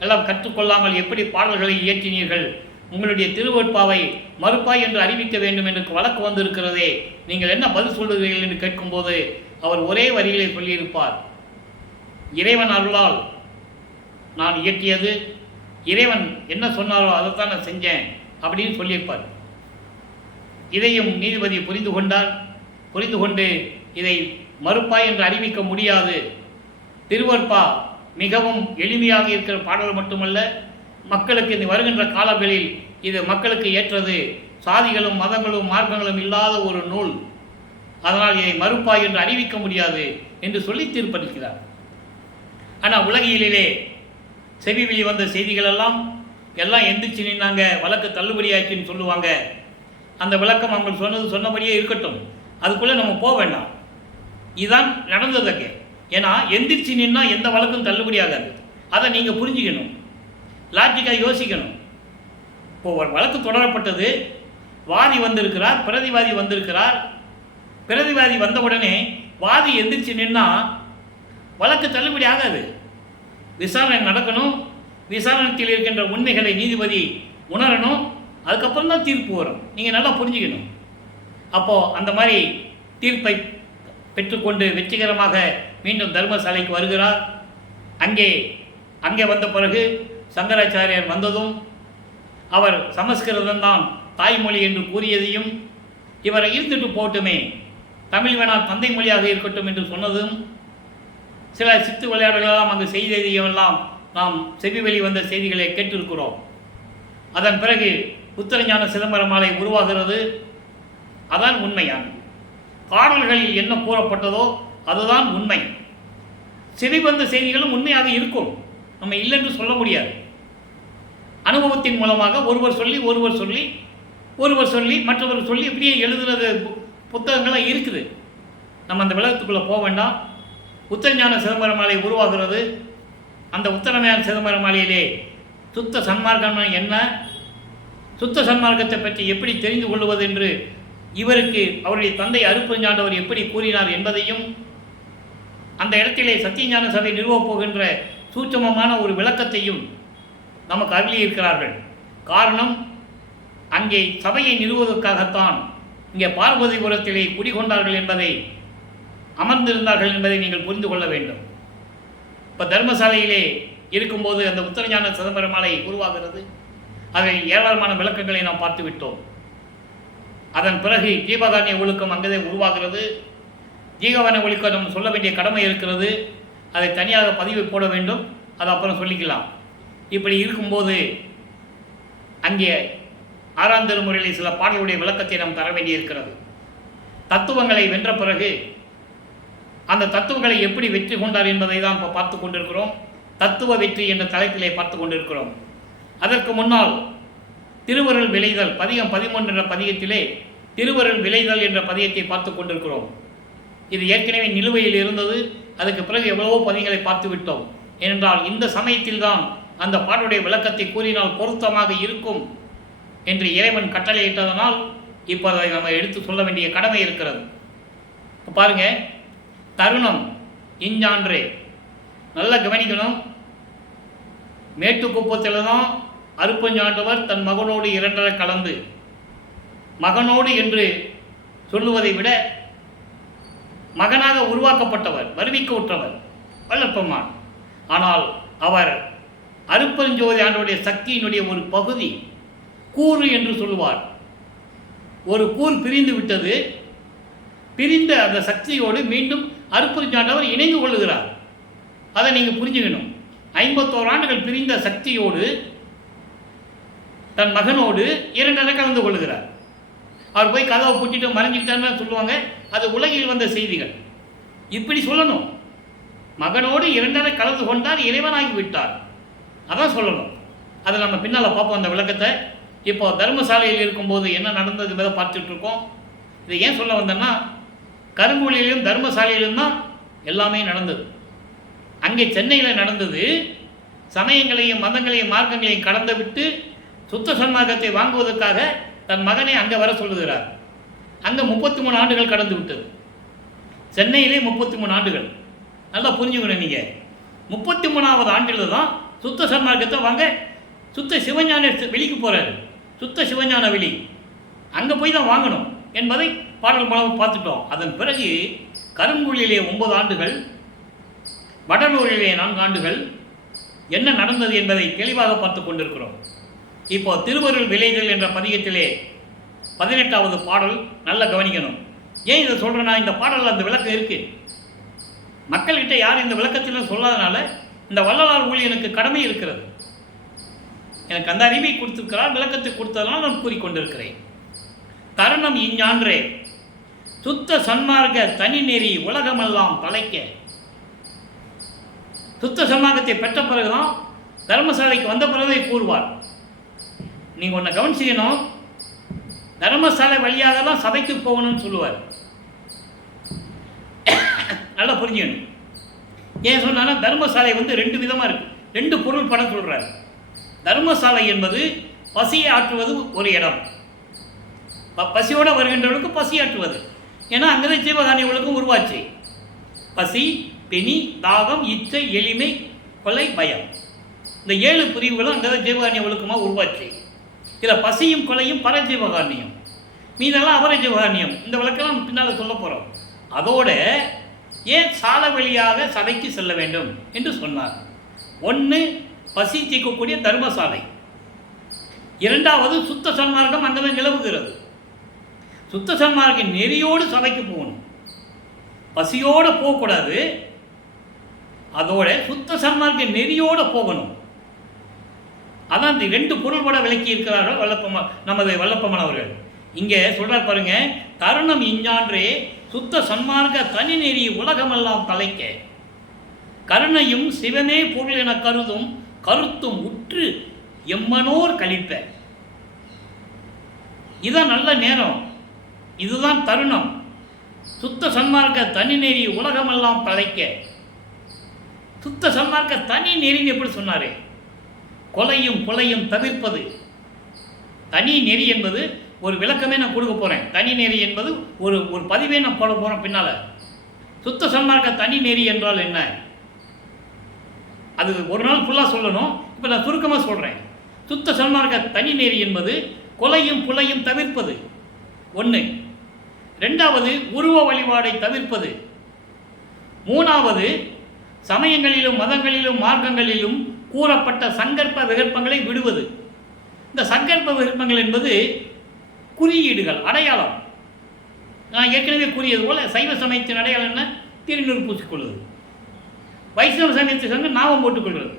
எல்லாம் கற்றுக்கொள்ளாமல் எப்படி பாடல்களை இயற்றினீர்கள்? உங்களுடைய திருவொற்பாவை மறுப்பாய் என்று அறிவிக்க வேண்டும் என்று வழக்கு வந்திருக்கிறதே, நீங்கள் என்ன பதில் சொல்லுகிறீர்கள் என்று கேட்கும்போது அவர் ஒரே வரியிலே சொல்லியிருப்பார், இறைவன் அருளால் நான் இயற்றியது, இறைவன் என்ன சொன்னாரோ அதைத்தான் நான் செஞ்சேன் அப்படின்னு சொல்லியிருப்பார். இதையும் நீதிபதி புரிந்து கொண்டார். புரிந்து கொண்டு இதை மறுப்பாய் என்று அறிவிக்க முடியாது, திருவொற்பா மிகவும் எளிமையாக இருக்கிற பாடல் மட்டுமல்ல, மக்களுக்கு இந்த வருகின்ற காலங்களில் இது மக்களுக்கு ஏற்றது, சாதிகளும் மதங்களும் மார்க்கங்களும் இல்லாத ஒரு நூல், அதனால் இதை மறுப்பாய் என்று அறிவிக்க முடியாது என்று சொல்லி தீர்ப்பளிக்கிறார். ஆனால் உலகியலிலே செவி வெளி வந்த செய்திகள் எல்லாம் எந்திரிச்சு நின்னாங்க, வழக்கு தள்ளுபடியாச்சுன்னு சொல்லுவாங்க. அந்த விளக்கம் அவங்க சொன்னபடியே இருக்கட்டும், அதுக்குள்ளே நம்ம போக வேண்டாம். இதுதான் நடந்ததுக்கு. ஏன்னா எந்திரிச்சு நின்னா எந்த வழக்கும் தள்ளுபடி ஆகாது. அதை நீங்கள் புரிஞ்சுக்கணும், லாஜிக்காக யோசிக்கணும். இப்போ ஒரு வழக்கு தொடரப்பட்டது, வாதி வந்திருக்கிறார், பிரதிவாதி வந்திருக்கிறார். பிரதிவாதி வந்தவுடனே வாதி எந்திரிச்சு நின்னா வழக்கு தள்ளுபடி ஆகாது. விசாரணை நடக்கணும், விசாரணையில் இருக்கின்ற உண்மைகளை நீதிபதி உணரணும், அதுக்கப்புறம் தான் தீர்ப்பு வரும். நீங்கள் நல்லா புரிஞ்சுக்கணும். அப்போது அந்த மாதிரி தீர்ப்பை பெற்றுக்கொண்டு வெற்றிகரமாக மீண்டும் தர்மசாலைக்கு வருகிறார். அங்கே வந்த பிறகு சங்கராச்சாரியார் வந்ததும் அவர் சமஸ்கிருதம்தான் தாய்மொழி என்று கூறியதையும், இவரை இருந்துட்டு போட்டுமே, தமிழ் வேணால் தந்தை மொழியாக இருக்கட்டும் என்று சொன்னதும், சில சித்து விளையாடுகளெல்லாம் அங்கு செய்ததையெல்லாம் நாம் செவி வெளி வந்த செய்திகளை கேட்டிருக்கிறோம். அதன் பிறகு உத்தரஞான சிதம்பர மாலை உருவாகிறது. அதான் உண்மையானது. பாடல்களில் என்ன கூறப்பட்டதோ அதுதான் உண்மை. செவிவந்த செய்திகளும் உண்மையாக இருக்கும், நம்ம இல்லைன்னு சொல்ல முடியாது. அனுபவத்தின் மூலமாக ஒருவர் சொல்லி மற்றவர் சொல்லி இப்படியே எழுதுறது புத்தகங்களாக இருக்குது. நம்ம அந்த விளக்கத்துக்குள்ளே போக வேண்டாம். உத்தரஞான சிதம்பர மாலை உருவாகிறது. அந்த உத்தரஞான சிதம்பர மாலையிலே சுத்த சன்மார்க்கம் என்ன, சுத்த சன்மார்க்கத்தை பற்றி எப்படி தெரிந்து கொள்வது என்று இவருக்கு அவருடைய தந்தை அருப்பஞ்சாண்டவர் எப்படி கூறினார் என்பதையும், அந்த இடத்திலே சத்தியஞான சபை நிறுவப் போகின்ற சூட்சமமான ஒரு விளக்கத்தையும் நமக்கு அருளியிருக்கிறார்கள். காரணம், அங்கே சபையை நிறுவுவதற்காகத்தான் இங்கே பார்வதிபுரத்திலே குடிகொண்டார்கள் என்பதை, அமர்ந்திருந்தார்கள் என்பதை நீங்கள் புரிந்து கொள்ள வேண்டும். இப்போ தர்மசாலையிலே இருக்கும்போது அந்த உத்தரஞான சிதம்பர மாலை உருவாகிறது. அதில் ஏராளமான விளக்கங்களை நாம் பார்த்து விட்டோம். அதன் பிறகு ஜீவகாரண்ய ஒழுக்கம் அங்கே உருவாகிறது. ஜீவகாரண்ய ஒழுக்கம் நம்ம சொல்ல வேண்டிய கடமை இருக்கிறது. அதை தனியாக பதிவு போட வேண்டும், அதை அப்புறம் சொல்லிக்கலாம். இப்படி இருக்கும்போது அங்கே ஆறாம் திருமுறையில் சில பாடலுடைய விளக்கத்தை நாம் தர வேண்டியிருக்கிறது. தத்துவங்களை வென்ற பிறகு அந்த தத்துவங்களை எப்படி வெற்றி கொண்டார் என்பதை தான் இப்போ பார்த்து கொண்டிருக்கிறோம். தத்துவ வெற்றி என்ற தலைப்பிலே பார்த்து கொண்டிருக்கிறோம். அதற்கு முன்னால் திருவருள் விளைதல் பதிகம் 13 என்ற பதிகத்திலே திருவருள் விளைதல் என்ற பதிகத்தை பார்த்து கொண்டிருக்கிறோம். இது ஏற்கனவே நிலுவையில் இருந்தது. அதுக்கு பிறகு எவ்வளவோ பதிகங்களை பார்த்து விட்டோம். ஏனென்றால் இந்த சமயத்தில் தான் அந்த பாடலுடைய விளக்கத்தை கூறினால் பொருத்தமாக இருக்கும் என்று இறைவன் கட்டளையிட்டதனால் இப்போ அதை நம்ம எடுத்து சொல்ல வேண்டிய கடமை இருக்கிறது. இப்போ பாருங்க, தருணம் இஞ்சான்றே நல்லா கவனிக்கணும். மேட்டுக்குப்பத்தில் தான் அருப்பஞ்சாண்டவர் தன் மகனோடு 2 கலந்து, மகனோடு என்று சொல்லுவதை விட மகனாக உருவாக்கப்பட்டவர், வருவிக்க உற்றவர் வல்லற்பெருமான். ஆனால் அவர் அருப்பெருஞ்சோதி ஆண்டவருடைய சக்தியினுடைய ஒரு பகுதி, கூறு என்று சொல்லுவார். ஒரு கூறு பிரிந்து விட்டது. பிரிந்த அந்த சக்தியோடு மீண்டும் அருப்பெருஞ்சாண்டவர் இணைந்து கொள்ளுகிறார். அதை நீங்கள் புரிஞ்சுக்கணும். 51 ஆண்டுகள் பிரிந்த சக்தியோடு தன் மகனோடு 2 கலந்து கொள்ளுகிறார். அவர் போய் கதவை பூட்டிட்டு மறைஞ்சிக்கிட்டான்னு சொல்லுவாங்க. அது உலகில் வந்த செய்திகள். இப்படி சொல்லணும். மகனோடு 2 கலந்து கொண்டார், இறைவனாகி விட்டார், அதான் சொல்லணும். அதை நம்ம பின்னால் பார்ப்போம் அந்த விளக்கத்தை. இப்போ தர்மசாலையில் இருக்கும்போது என்ன நடந்தது என்பதை பார்த்துட்டு இருக்கோம். இதை ஏன் சொல்ல வந்தேன்னா, கருங்கோழியிலும் தர்மசாலையிலும் தான் எல்லாமே நடந்தது. அங்கே சென்னையில் நடந்தது சமயங்களையும் மதங்களையும் மார்க்கங்களையும் கடந்து விட்டு சுத்த சன்மார்க்கத்தை வாங்குவதற்காக தன் மகனை அங்கே வர சொல்லுகிறார். அங்கே 33 ஆண்டுகள் கடந்து விட்டது. சென்னையிலே 33 ஆண்டுகள். நல்லா புரிஞ்சுக்கணும். நீங்கள் 33வது ஆண்டில் தான் சுத்த சன்மார்க்கத்தை வாங்க சுத்த சிவஞான வெளிக்கு போகிறாரு. சுத்த சிவஞான வெளி அங்கே போய் தான் வாங்கணும் என்பதை பாடல் மூலமாக பார்த்துட்டோம். அதன் பிறகு கருங்குழியிலே 9 ஆண்டுகள், வடலூரிலே 4 ஆண்டுகள் என்ன நடந்தது என்பதை தெளிவாக பார்த்து கொண்டிருக்கிறோம். இப்போ திருவருள் விலைகள் என்ற பதிகத்திலே 18வது பாடல் நல்லா கவனிக்கணும். ஏன் இதை சொல்கிறேன்னா, இந்த பாடலில் அந்த விளக்கம் இருக்குது. மக்கள்கிட்ட யார் இந்த விளக்கத்தில் சொல்லாதனால இந்த வள்ளலார் ஊழியனுக்கு கடமை இருக்கிறது. எனக்கு அந்த அறிவை கொடுத்திருக்கிறார், விளக்கத்தை கொடுத்ததனால் நான் கூறிக்கொண்டிருக்கிறேன். தருணம் இஞ்ஞான்றே சுத்த சன்மார்க்க தனி நெறி உலகமெல்லாம் தலைக்க. சுத்த சன்மார்க்கத்தை பெற்ற பிறகுதான் தர்மசாலைக்கு வந்த பிறகு கூறுவார். நீங்கள் ஒன்றை கவனிச்சிக்கணும், தர்மசாலை வழியாக தான் சபைக்கு போகணும்னு சொல்லுவார். நல்லா புரிஞ்சுக்கணும். ஏன் சொன்னா, தர்மசாலை 2 விதமாக இருக்குது. 2 பொருள் படம் சொல்கிறார். தர்மசாலை என்பது பசியை ஆற்றுவது ஒரு இடம். பசியோடு வருகின்றவர்களுக்கு பசி ஆற்றுவது. ஏன்னா அங்கேதான் ஜீவகாரணியங்களுக்கும் உருவாச்சு. பசி, பிணி, தாகம், இச்சை, எளிமை, கொலை, பயம், இந்த 7 பிரிவுகளும் அங்கே தான் ஜீவகாரணியங்களுக்குமா உருவாச்சு. இதில் பசியும் கொலையும் பரஜீவகாரணியம், மீதெல்லாம் அபரஜீவகாரணியம். இந்த விளக்கெல்லாம் பின்னால் சொல்ல போகிறோம். அதோட ஏன் சால வழியாக சபைக்கு செல்ல வேண்டும் என்று சொன்னார். 1 பசி தீர்க்கக்கூடிய தர்மசாலை, 2வது சுத்த சன்மார்க்கம் அங்கே தான் நிலவுகிறது. சுத்த சன்மார்க்க நெறியோடு சபைக்கு போகணும், பசியோடு போகக்கூடாது. அதோட சுத்த சன்மார்க்க நெறியோடு போகணும். அதான் இந்த 2 பொருள்பட விளக்கி இருக்கிறார்கள் நமது வல்லப்பமன் அவர்கள். இங்கே சொல்கிறார் பாருங்க, தருணம் இஞ்ஞான்றே சுத்த சன்மார்க்க தனி நெறி உலகமெல்லாம் தலைக்க. கருணையும் சிவமே பொருள் என கருதும் கருத்தும் உற்று எம்மனோர் கழிப்ப. இதுதான் நல்ல நேரம், இதுதான் தருணம். சுத்த சன்மார்க்க தனி நெறி உலகமெல்லாம் தலைக்க. சுத்த சன்மார்க்க தனி நெறின்னு எப்படி சொன்னார்? கொலையும் கொலையும் தவிர்ப்பது. தனி நெறி என்பது ஒரு விளக்கமே நான் கொடுக்க போகிறேன். தனி நெறி என்பது ஒரு பதிவே நான் போட போகிறேன் பின்னால். சுத்த சன்மார்க்க தனி நெறி என்றால் என்ன? அது ஒரு நாள் ஃபுல்லாக சொல்லணும். இப்போ நான் சுருக்கமாக சொல்கிறேன். சுத்த சன்மார்க்க தனி நெறி என்பது கொலையும் புலையும் தவிர்ப்பது 1. 2வது உருவ வழிபாடை தவிர்ப்பது. 3வது சமயங்களிலும் மதங்களிலும் மார்க்கங்களிலும் கூறப்பட்ட சங்கற்ப விகற்பங்களை விடுவது. இந்த சங்கற்ப விகற்பங்கள் என்பது குறியீடுகள், அடையாளம். நான் ஏற்கனவே கூறியது போல சைவ சமயத்தின் அடையாளம் என்ன? திருநூறு பூசிக்கொள்வது. வைஷ்ணவ சமயத்தை சேர்ந்து நாமம் போட்டுக்கொள்வது.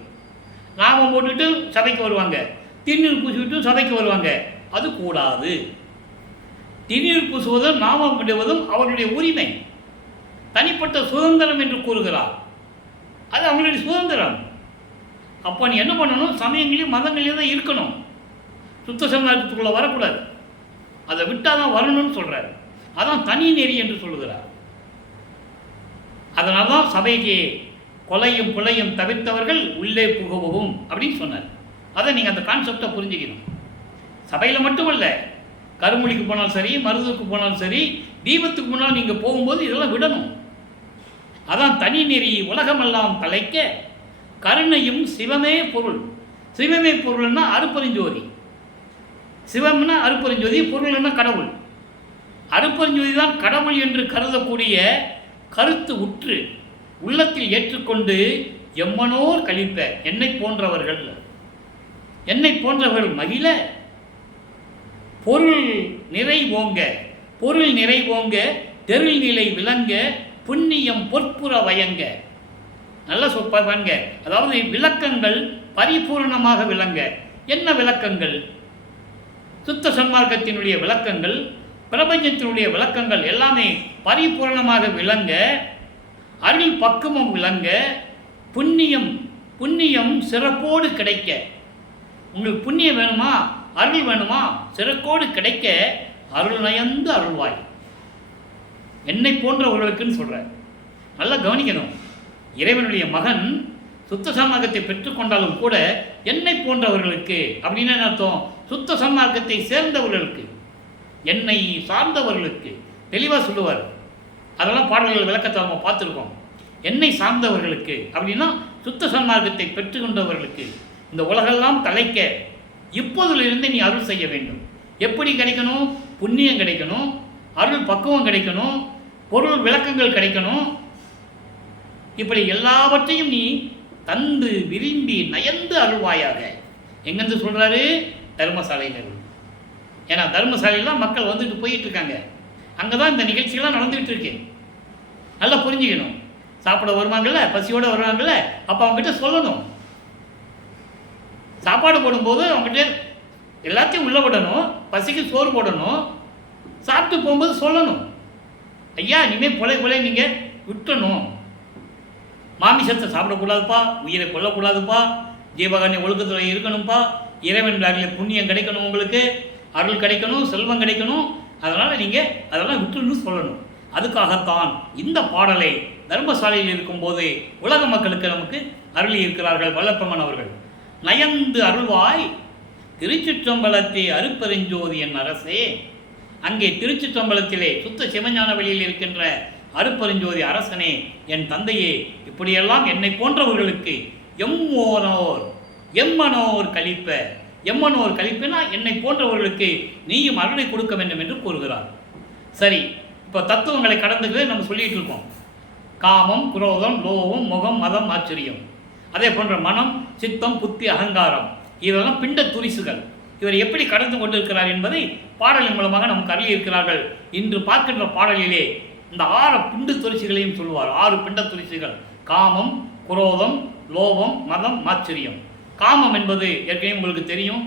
நாமம் போட்டுட்டு சபைக்கு வருவாங்க, திருநீர் பூசிவிட்டு சபைக்கு வருவாங்க. அது கூடாது. திருநீர் பூசுவதும் நாமம் விடுவதும் அவர்களுடைய உரிமை, தனிப்பட்ட சுதந்திரம் என்று கூறுகிறார். அது அவங்களுடைய சுதந்திரம். அப்போ நீ என்ன பண்ணணும்? சமயங்களையும் மதங்களையும் தான் இருக்கணும், சுத்த சன்மார்க்கத்துக்குள்ளே வரக்கூடாது. அதை விட்டால் தான் வரணும்னு சொல்கிறார். அதான் தனி நெறி என்று சொல்லுகிறார். அதனால தான் சபைக்கு கொலையும் கொலையும் தவிர்த்தவர்கள் உள்ளே புகவும் அப்படின்னு சொன்னார். அதை நீங்கள் அந்த கான்செப்டை புரிஞ்சுக்கணும். சபையில் மட்டுமல்ல, கருமொழிக்கு போனாலும் சரி, மருதுக்கு போனாலும் சரி, தீபத்துக்கு முன்னால் நீங்கள் போகும்போது இதெல்லாம் விடணும். அதான் தனி நெறி உலகமெல்லாம் தலைக்க. கருணையும் சிவமே பொருள். சிவமே பொருள்னா அருப்பெருஞ்சோதி. சிவம்னா அருப்பெருஞ்சோதி, பொருள்னா கடவுள். அருப்பெருஞ்சோதி தான் கடவுள் என்று கருதக்கூடிய கருத்து உற்று உள்ளத்தில் ஏற்றுக்கொண்டு எம்மனோர் கழிப்ப. என்னை போன்றவர்கள் மகிழ பொருள் நிறை ஓங்க. பொருள் நிறை ஓங்க, தெருள் நிலை விளங்க, புண்ணியம் பொற்புற வயங்க. நல்ல சொப்பாங்க. அதாவது விளக்கங்கள் பரிபூர்ணமாக விளங்க. என்ன விளக்கங்கள்? சுத்த சன்மார்க்கத்தினுடைய விளக்கங்கள், பிரபஞ்சத்தினுடைய விளக்கங்கள் எல்லாமே பரிபூர்ணமாக விளங்க, அருள் பக்குவம் விளங்க, புண்ணியம் சிறப்போடு கிடைக்க. உங்களுக்கு புண்ணியம் வேணுமா, அருள் வேணுமா, சிறப்போடு கிடைக்க அருள் நயந்து அருள்வாய். என்னை போன்றவர்களுக்குன்னு சொல்கிறார். நல்லா கவனிக்கணும். இறைவனுடைய மகன் சுத்த சன்மார்க்கத்தை பெற்றுக்கொண்டாலும் கூட என்னை போன்றவர்களுக்கு அப்படின்னு என்ன அர்த்தம்? சுத்த சன்மார்க்கத்தை சேர்ந்தவர்களுக்கு, என்னை சார்ந்தவர்களுக்கு தெளிவாக சொல்லுவார். அதெல்லாம் பாடல்கள் விளக்கத்தை நம்ம பார்த்துருக்கோம். என்னை சார்ந்தவர்களுக்கு அப்படின்னா சுத்த சன்மார்க்கத்தை பெற்றுக்கொண்டவர்களுக்கு இந்த உலகெல்லாம் தலைக்க இப்போதிலிருந்து நீ அருள் செய்ய வேண்டும். எப்படி கிடைக்கணும்? புண்ணியம் கிடைக்கணும், அருள் பக்குவம் கிடைக்கணும், பொருள் விளக்கங்கள் கிடைக்கணும். இப்படி எல்லாவற்றையும் நீ தந்து விரும்பி நயந்து அருள்வாயாக. எங்கேருந்து சொல்கிறாரு? தர்மசாலையில். ஏன்னா தர்மசாலையெல்லாம் மக்கள் வந்துட்டு போயிட்டு இருக்காங்க. அங்கே தான் இந்த நிகழ்ச்சிகள்லாம் நடந்துகிட்டு இருக்கு. நல்லா புரிஞ்சுக்கணும். சாப்பிட வருவாங்கள்ல, பசியோடு வருவாங்கள்ல, அப்போ அவங்ககிட்ட சொல்லணும். சாப்பாடு போடும்போது அவங்ககிட்ட எல்லாத்தையும் உள்ளே விடணும். பசிக்கு சோறு போடணும். சாப்பிட்டு போகும்போது சொல்லணும், ஐயா இனிமேல் கொலை நீங்கள் விட்டணும். மாமிசத்தை சாப்பிடக்கூடாதுப்பா, உயிரை கொல்லக்கூடாதுப்பா, ஜீவகாரண்ய ஒழுக்கத்தில் இருக்கணும்ப்பா, இறைவன் அருளில் புண்ணியம் கிடைக்கணும், உங்களுக்கு அருள் கிடைக்கணும், செல்வம் கிடைக்கணும், அதனால் நீங்கள் அதெல்லாம் விட்டுன்னு சொல்லணும். அதுக்காகத்தான் இந்த பாடலை தர்மசாலையில் இருக்கும்போது உலக மக்களுக்கு நமக்கு அருளி இருக்கிறார்கள் வல்லப்பெருமான் அவர்கள். நயந்து அருள்வாய் திருச்சிற்றம்பலத்தே அருப்பெருஞ்சோதி என் அரசே. அங்கே திருச்சிற்றம்பலத்திலே சுத்த சிவஞான வெளியில் இருக்கின்ற அருப்பெருஞ்சோதி அரசனே, என் தந்தையே, இப்படியெல்லாம் என்னை போன்றவர்களுக்கு எம்மனோர் கழிப்ப, எம்மனோர் கழிப்புனா என்னை போன்றவர்களுக்கு நீயும் அருளை கொடுக்க வேண்டும் என்று கூறுகிறார். சரி, இப்போ தத்துவங்களை கடந்துட்டு நம்ம சொல்லிகிட்டு இருக்கோம். காமம், குரோதம், லோகம், முகம், மதம், ஆச்சரியம், அதே போன்ற மனம், சித்தம், புத்தி, அகங்காரம், இதெல்லாம் பிண்ட துரிசுகள். இவர் எப்படி கடந்து கொண்டிருக்கிறார் என்பதை பாடலின் மூலமாக நமக்கு அருளியிருக்கிறார்கள். இன்று பார்க்கின்ற பாடலிலே இந்த 6 பிண்ட துரிசுகளையும் சொல்லுவார். 6 பிண்ட துரிசுகள்: காமம், குரோதம், லோபம், மதம், ஆச்சரியம். காமம் என்பது ஏற்கனவே உங்களுக்கு தெரியும்.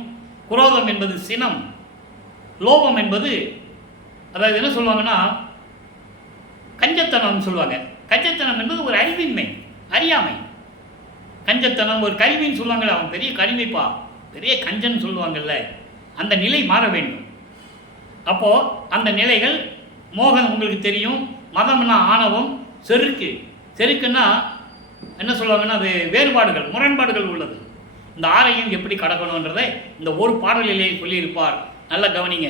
குரோதம் என்பது சினம். லோபம் என்பது, அதாவது என்ன சொல்லுவாங்கன்னா கஞ்சத்தனம் சொல்லுவாங்க. கஞ்சத்தனம் என்பது ஒரு அறிவின்மை, அறியாமை. கஞ்சத்தனம் ஒரு கருவின்னு சொல்லுவாங்கள்ல, அவன் பெரிய கருவிப்பா, பெரிய கஞ்சன் சொல்லுவாங்கள்ல, அந்த நிலை மாற வேண்டும். அப்போது அந்த நிலைகள், மோகம் உங்களுக்கு தெரியும். மதம்னா ஆணவம், செருக்குன்னா என்ன சொல்லுவாங்கன்னா அது வேறுபாடுகள், முரண்பாடுகள் உள்ளது. இந்த 6ஐயும் எப்படி கடக்கணுன்றதை இந்த ஒரு பாடலிலே சொல்லியிருப்பார். நல்லா கவனிங்க.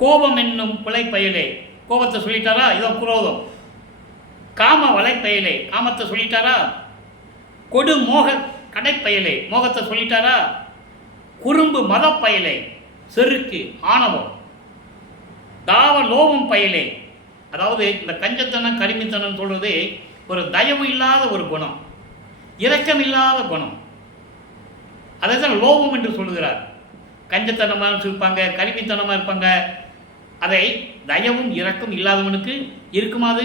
கோபம் என்னும் புலைப்பயலே, கோபத்தை சொல்லிட்டாரா? இதோ குரோதம். காம வலைப்பயலே, காமத்தை சொல்லிட்டாரா? கொடு மோக கடைப்பயலே, மோகத்தை சொல்லிட்டாரா? குறும்பு மதப்பயலே, செருக்கு, ஆணவம். தாவ லோபம் பயலே, அதாவது இந்த கஞ்சத்தனம் கருமித்தனம் சொல்கிறது ஒரு தயவு இல்லாத ஒரு குணம், இரக்கம் இல்லாத குணம். அதை தான் லோபம் என்று சொல்லுகிறார். கஞ்சத்தனமாக இருப்பாங்க, கருமித்தனமாக இருப்பாங்க. அதை தயவும் இரக்கம் இல்லாதவனுக்கு இருக்குமா? அது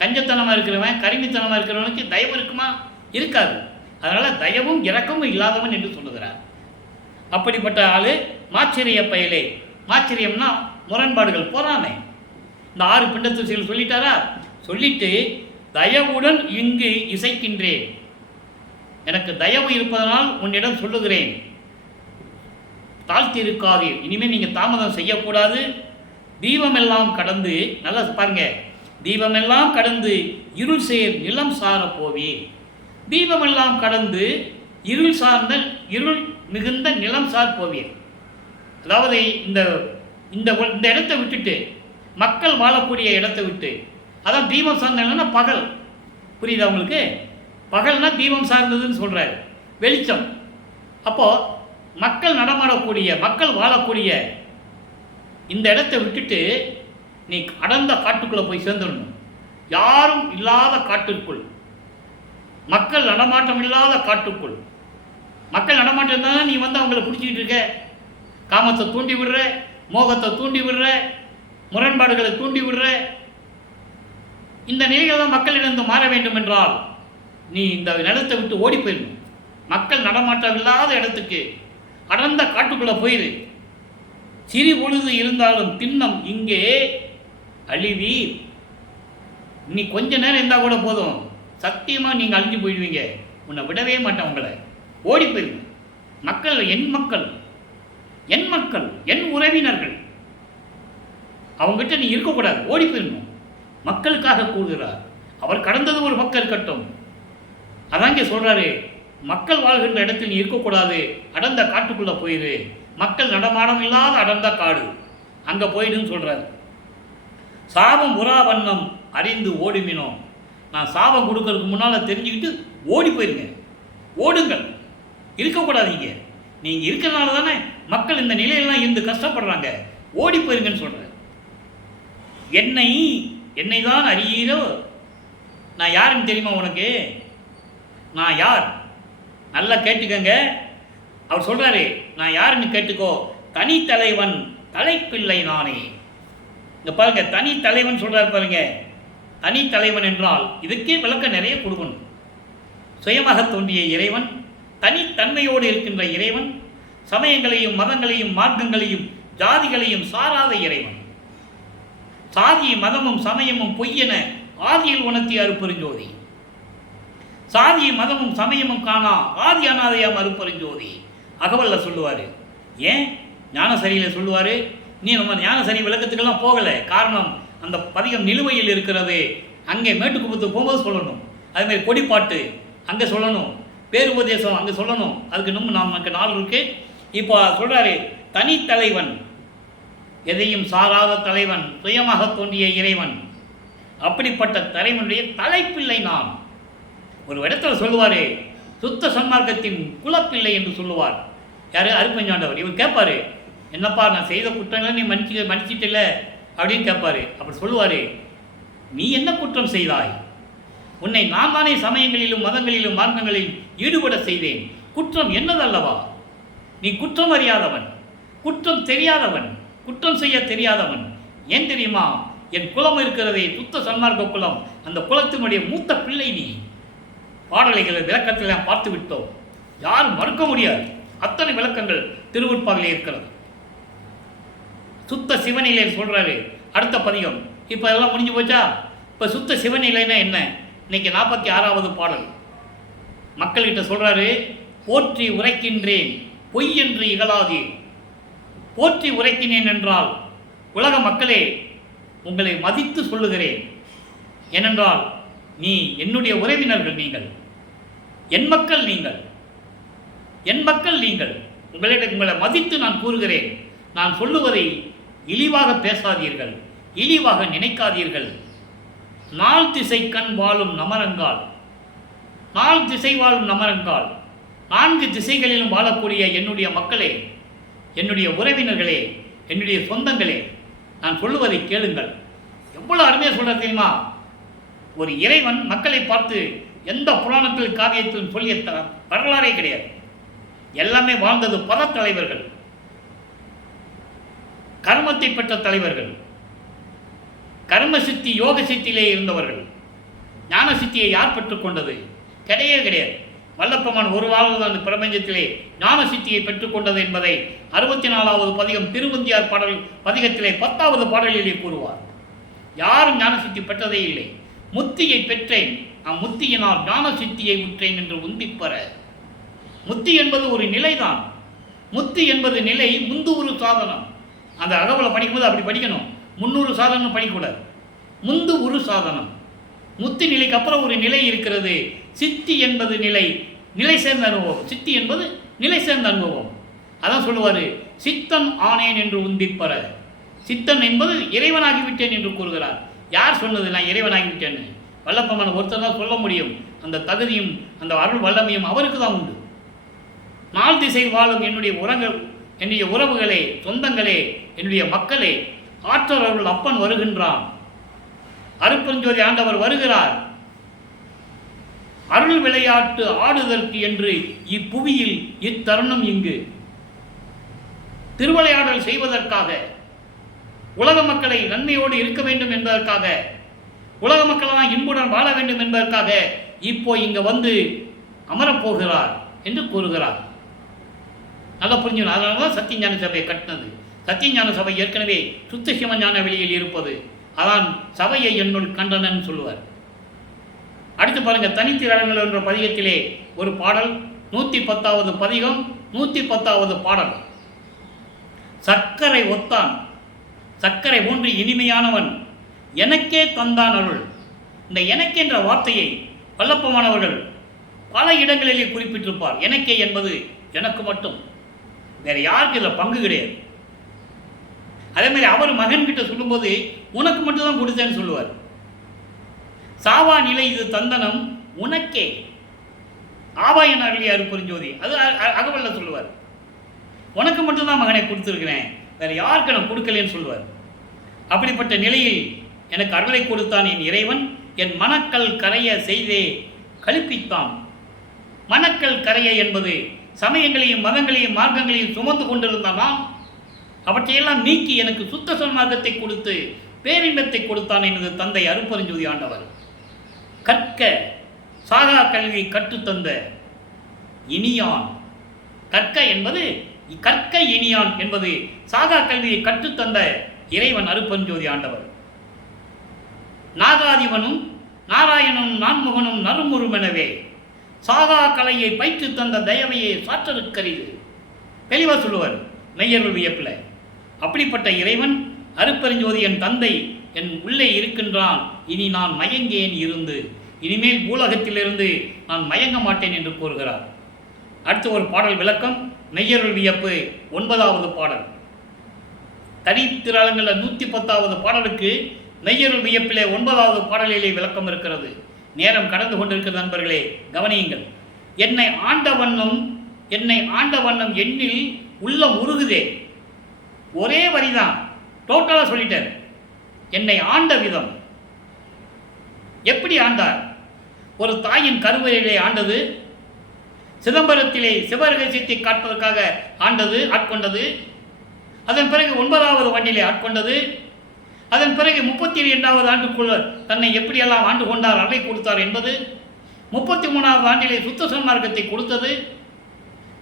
கஞ்சத்தனமாக இருக்கிறவன், கருமித்தனமாக இருக்கிறவனுக்கு தயவு இருக்குமா? இருக்காது. அதனால் தயவும் இரக்கமும் இல்லாதவன் என்று சொல்லுகிறார். அப்படிப்பட்ட ஆள் மாச்சரிய பயலே. மாச்சரியம்னா முரண்பாடுகள், பொறாமை. இந்த 6 பிண்டத்துசிகள் சொல்லிட்டாரா? சொல்லிட்டு தயவுடன் இங்கு இசைக்கின்றேன், எனக்கு தயவு இருப்பதனால் உன்னிடம் சொல்லுகிறேன், தாழ்த்தி இருக்காதீர், இனிமேல் நீங்கள் தாமதம் செய்யக்கூடாது. தீபமெல்லாம் கடந்து, நல்லா பாருங்க, தீபமெல்லாம் கடந்து இருள் சேர் நிலம் சார போவே. தீபமெல்லாம் கடந்து இருள் மிகுந்த நிலம் சார் போவே. அதாவது இந்த இந்த இடத்தை விட்டுட்டு, மக்கள் வாழக்கூடிய இடத்தை விட்டு, அதான் தீபம் சார்ந்ததுன்னா பகல். புரியுதா உங்களுக்கு? பகல்னா தீபம் சார்ந்ததுன்னு சொல்கிறார், வெளிச்சம். அப்போது மக்கள் நடமாடக்கூடிய, மக்கள் வாழக்கூடிய இந்த இடத்தை விட்டுட்டு நீ அடர்ந்த காட்டுக்குள்ளே போய் சேர்ந்துடணும். யாரும் இல்லாத காட்டுக்குள், மக்கள் நடமாட்டம் இல்லாத காட்டுக்குள். மக்கள் நடமாட்டம் இருந்தால் நீ வந்து அவங்கள பிடிச்சிக்கிட்டு இருக்க, காமத்தை தூண்டி விடுற, மோகத்தை தூண்டி விடுற, முரண்பாடுகளை தூண்டி விடுற. இந்த நிலைகள் மக்களிடம் மாற வேண்டும் என்றால் நீ இந்த இடத்தை விட்டு ஓடி போயிடணும். மக்கள் நடமாட்டம் இல்லாத இடத்துக்கு, அடர்ந்த காட்டுக்குள்ளே போயிரு. சிறு பொழுது இருந்தாலும் திண்ணம் இங்கே அழிவீர். நீ கொஞ்ச நேரம் இருந்தால் கூட போதும், சத்தியமாக நீங்கள் அழிஞ்சு போயிடுவீங்க. உன்னை விடவே மாட்டேன், உங்களை ஓடி போயிடுங்க. மக்கள் என் மக்கள், என் மக்கள், என் உறவினர்கள், அவங்ககிட்ட நீ இருக்கக்கூடாது, ஓடி போயிடணும். மக்களுக்காக கூறுகிறார் அவர். கடந்தது ஒரு பக்கம் இருக்கட்டும், அதான் இங்கே சொல்கிறாரு, மக்கள் வாழ்கின்ற இடத்தில் நீ இருக்கக்கூடாது, அடர்ந்த காட்டுக்குள்ளே போயிடு. மக்கள் நடமாடம் இல்லாத அடர்ந்த காடு, அங்கே போயிடுன்னு சொல்கிறார். சாபம் உறாவண்ணம் அறிந்து ஓடுமினோம். நான் சாபம் கொடுக்கறதுக்கு முன்னால் தெரிஞ்சுக்கிட்டு ஓடி போயிருங்க, ஓடுங்கள், இருக்கக்கூடாதீங்க. நீங்கள் இருக்கிறனால தானே மக்கள் இந்த நிலையெல்லாம் இருந்து கஷ்டப்படுறாங்க. ஓடி போயிருங்கன்னு சொல்கிறேன். என்னை தான் அறியீரோ? நான் யாருன்னு தெரியுமா உனக்கு? நான் யார்? நல்லா கேட்டுக்கங்க. அவர் சொல்கிறாரு, நான் யாருன்னு கேட்டுக்கோ. தனித்தலைவன், தலைப்பிள்ளை நானே. இங்கே பாருங்க, தனித்தலைவன் சொல்கிறார் பாருங்க. தனித்தலைவன் என்றால் இதுக்கே விளக்கம் நிறைய கொடுக்கணும். சுயமாக தோன்றிய இறைவன், தனித்தன்மையோடு இருக்கின்ற இறைவன், சமயங்களையும் மதங்களையும் மார்க்கங்களையும் ஜாதிகளையும் சாராத இறைவன். சாதி மதமும் சமயமும் பொய்யென ஆதியில் உணர்த்திய அருப்பெருஞ்சோதி. சாதி மதமும் சமயமும் காணா ஆதி அனாதையாம் அருப்பெருஞ்சோதி. அகவல்ல சொல்லுவார். ஏன் ஞானசரியில் சொல்லுவார்? நீ நம்ம ஞானசரி விளக்கத்துக்கெல்லாம் போகலை. காரணம், அந்த பதிகம் நிலுவையில் இருக்கிறது. அங்கே மேட்டுக்குப்பத்துக்கு போகும்போது சொல்லணும். அதுமாதிரி கொடிப்பாட்டு அங்கே சொல்லணும், பேருபதேசம் அங்கே சொல்லணும். அதுக்கு இன்னும் நமக்கு நாள் இருக்குது. இப்போ சொல்கிறாரு, தனித்தலைவன், எதையும் சாராத தலைவன், சுயமாக தோன்றிய இறைவன். அப்படிப்பட்ட தலைவனுடைய தலைப்பிள்ளை நான். ஒரு இடத்துல சொல்லுவார், சுத்த சன்மார்க்கத்தின் குலப்பிள்ளை என்று சொல்லுவார். யார்? அருப்பஞ்சாண்டவர். இவர் கேட்பார், என்னப்பா நான் செய்த குற்றங்களை நீ மன்னிச்சிட்டில்ல அப்படின்னு கேட்பார். அப்படி சொல்லுவார், நீ என்ன குற்றம் செய்தாய்? உன்னை நான் தானே சமயங்களிலும் மதங்களிலும் மார்க்கங்களிலும் ஈடுபட செய்தேன். குற்றம் என்னதல்லவா? நீ குற்றம் அறியாதவன், குற்றம் தெரியாதவன், குற்றம் செய்ய தெரியாதவன். ஏன் தெரியுமா? என் குலம் இருக்கிறதே, சுத்த சன்மார்க்க குலம். அந்த குலத்தினுடைய மூத்த பிள்ளை நீ. பாடலைகளை விளக்கத்தில் பார்த்து விட்டோம், யாரும் மறுக்க முடியாது. அத்தனை விளக்கங்கள் திருவுட்பாவிலே இருக்கிறது. சுத்த சிவநிலை சொல்கிறாரு அடுத்த பதிகம். இப்போ அதெல்லாம் முடிஞ்சு போச்சா? இப்போ சுத்த சிவநிலைன்னா என்ன? இன்னைக்கு 46வது பாடல். மக்கள்கிட்ட சொல்கிறாரு, போற்றி உரைக்கின்றேன் பொய் என்று இகழாதீர். போற்றி உரைக்கினேன் என்றால் உலக மக்களே உங்களை மதித்து சொல்லுகிறேன். ஏனென்றால் நீ என்னுடைய உறவினர்கள், நீங்கள் என் மக்கள், நீங்கள் என் மக்கள், நீங்கள் உங்களை மதித்து நான் கூறுகிறேன். நான் சொல்லுவதை இழிவாக பேசாதீர்கள், இழிவாக நினைக்காதீர்கள். நாள் திசை கண் வாழும் நமரங்கால், நாள் திசை வாழும் நமரங்கால், 4 திசைகளிலும் வாழக்கூடிய என்னுடைய மக்களே, என்னுடைய உறவினர்களே, என்னுடைய சொந்தங்களே, நான் சொல்லுவதை கேளுங்கள். எவ்வளோ அருமையாக சொல்கிற தெரியுமா? ஒரு இறைவன் மக்களை பார்த்து எந்த புராணத்தில் காவியத்திலும் சொல்லிய வரலாறே கிடையாது. எல்லாமே வாழ்ந்தது பல தலைவர்கள், கர்மத்தை பெற்ற தலைவர்கள், கர்ம சித்தி யோக சித்தியிலே இருந்தவர்கள். ஞான சித்தியை யார் பெற்றுக்கொண்டது? கிடையவே கிடையாது. வல்லப்பெருமான் ஒரு வாழ்வு அந்த பிரபஞ்சத்திலே ஞான சித்தியை பெற்றுக்கொண்டது என்பதை 64வது பதிகம் திருவந்தியார் பாடல் பதிகத்திலே 10வது பாடலிலே கூறுவார். யாரும் ஞான சித்தி பெற்றதே இல்லை. முத்தியை பெற்றேன், முத்தியினால் ஞான சித்தியை உற்றேன் என்று உந்திப்பெற. முத்தி என்பது ஒரு நிலைதான். முத்தி என்பது நிலை, முந்து ஒரு சாதனம். அந்த அகவலை படிக்கும்போது அப்படி படிக்கணும். 300 சாதனம் படிக்கக்கூடாது. முந்து ஒரு சாதனம். முத்தி நிலைக்கு அப்புறம் ஒரு நிலை இருக்கிறது. சித்தி என்பது நிலை, நிலை சேர்ந்த அனுபவம். சித்தி என்பது நிலை சேர்ந்த அனுபவம். அதான் சொல்லுவார், சித்தன் ஆனேன் என்று உந்திப்பெற. சித்தன் என்பது இறைவனாகிவிட்டேன் என்று கூறுகிறார். யார் சொன்னது நான் இறைவனாகிவிட்டேன்னு? வல்லப்பெருமான் ஒருத்தர் தான் சொல்ல முடியும். அந்த தகுதியும் அந்த அருள் வல்லமையும் அவருக்கு தான் உண்டு. 4 திசையில் வாழும் என்னுடைய உறவுகளே, சொந்தங்களே, என்னுடைய மக்களே, ஆற்றல் அருள் அப்பன் வருகின்றான். அருட்பெருஞ்சோதி ஆண்டவர் வருகிறார். அருள் விளையாட்டு ஆடுதற்கு என்று இப்புவியில் இத்தருணம் இங்கு திருவிளையாடல் செய்வதற்காக, உலக மக்களை நன்மையோடு இருக்க வேண்டும் என்பதற்காக, உலக மக்களெல்லாம் இன்புடன் வாழ வேண்டும் என்பதற்காக இப்போ இங்கே வந்து அமரப்போகிறார் என்று கூறுகிறார். நல்லா புரிஞ்சுக்கணும். அதனால தான் சத்தியஞான சபையை கட்டினது. சத்தியஞான சபை ஏற்கனவே சுத்த சிவஞான வெளியில் இருப்பது. அதான் சபையை என்னுள் கண்டனன்னு சொல்லுவார். அடுத்து பாருங்க, தனித்திரங்கள் என்ற பதிகத்திலே ஒரு பாடல், 110வது பதிகம், 110வது பாடல். சர்க்கரை ஒத்தான், சர்க்கரை போன்று இனிமையானவன், எனக்கே தந்தான் அருள். இந்த எனக்கு என்ற வார்த்தையை வல்லப்பெருமானவர்கள் பல இடங்களிலே குறிப்பிட்டிருப்பார். எனக்கே என்பது எனக்கு மட்டும், வேற யாருக்கு இதில் பங்கு கிடையாது. அதே மாதிரி அவர் மகன்கிட்ட சொல்லும்போது உனக்கு மட்டும்தான் கொடுத்தேன்னு சொல்லுவார். சாவா நிலை இது தந்தனம் உனக்கே ஆவாயன் அருளிய அருப்பெருஞ்சோதி. அது அகவல்ல சொல்லுவார். உனக்கு மட்டும்தான் மகனை கொடுத்துருக்கிறேன், வேறு யாருக்கு நான் கொடுக்கலன்னு சொல்லுவார். அப்படிப்பட்ட நிலையில் எனக்கு அருளை கொடுத்தான் என் இறைவன். என் மனக்கல் கரைய செய்தே கழிப்பித்தான். மனக்கல் கரைய என்பது சமயங்களையும் மதங்களையும் மார்க்கங்களையும் சுமந்து கொண்டிருந்தான். அவற்றையெல்லாம் நீக்கி எனக்கு சுத்த சன்மார்க்கத்தை கொடுத்து பேரின்பத்தை கொடுத்தான் எனது தந்தை அருப்பெருஞ்சோதி ஆண்டவர். கற்க சாகா கல்வி கற்றுத்தந்த இனியான். கற்க என்பது கற்க இனியான் என்பது சாகா கல்வியை கற்றுத்தந்த இறைவன் அருப்பெருஞ்சோதி ஆண்டவர். நாகாதிபனும் நாராயணனும் நான்முகனும் நறுமுறுமெனவே சாகா கலையை பயிற்று தந்த தயவையே சாற்றருக்கரிது. தெளிவாக சொல்லுவார் மெய்யருள் வியப்பில். அப்படிப்பட்ட இறைவன் அருப்பெருஞ்சோதி என் தந்தை என் உள்ளே இருக்கின்றான். இனி நான் மயங்கேன் இருந்து, இனிமேல் பூலகத்திலிருந்து நான் மயங்க மாட்டேன் என்று கூறுகிறார். அடுத்து ஒரு பாடல் விளக்கம். மெய்யருள் வியப்பு 9வது பாடல். தனித்திரளங்களில் 110வது பாடலுக்கு மெய்யருள் வியப்பிலே 9வது பாடலிலே விளக்கம் இருக்கிறது. நேரம் கடந்து கொண்டிருக்கிற நண்பர்களே கவனியுங்கள். என்னை ஆண்ட வண்ணம் எண்ணில் உள்ளம் உருகுதே. ஒரே வரிதான், டோட்டலாக சொல்லிட்டார். என்னை ஆண்ட விதம் எப்படி ஆண்டார்? ஒரு தாயின் கருவறையிலே ஆண்டது, சிதம்பரத்திலே சிவரகசியத்தை காட்டுவதற்காக ஆட்கொண்டது. அதன் பிறகு 9வது ஆண்டிலே ஆட்கொண்டது. அதன் பிறகு 32வது ஆண்டுக்குள்ள தன்னை எப்படியெல்லாம் ஆண்டு கொண்டார், அருளை கொடுத்தார் என்பது. 33வது ஆண்டிலே சுத்த சன்மார்க்கத்தை கொடுத்தது,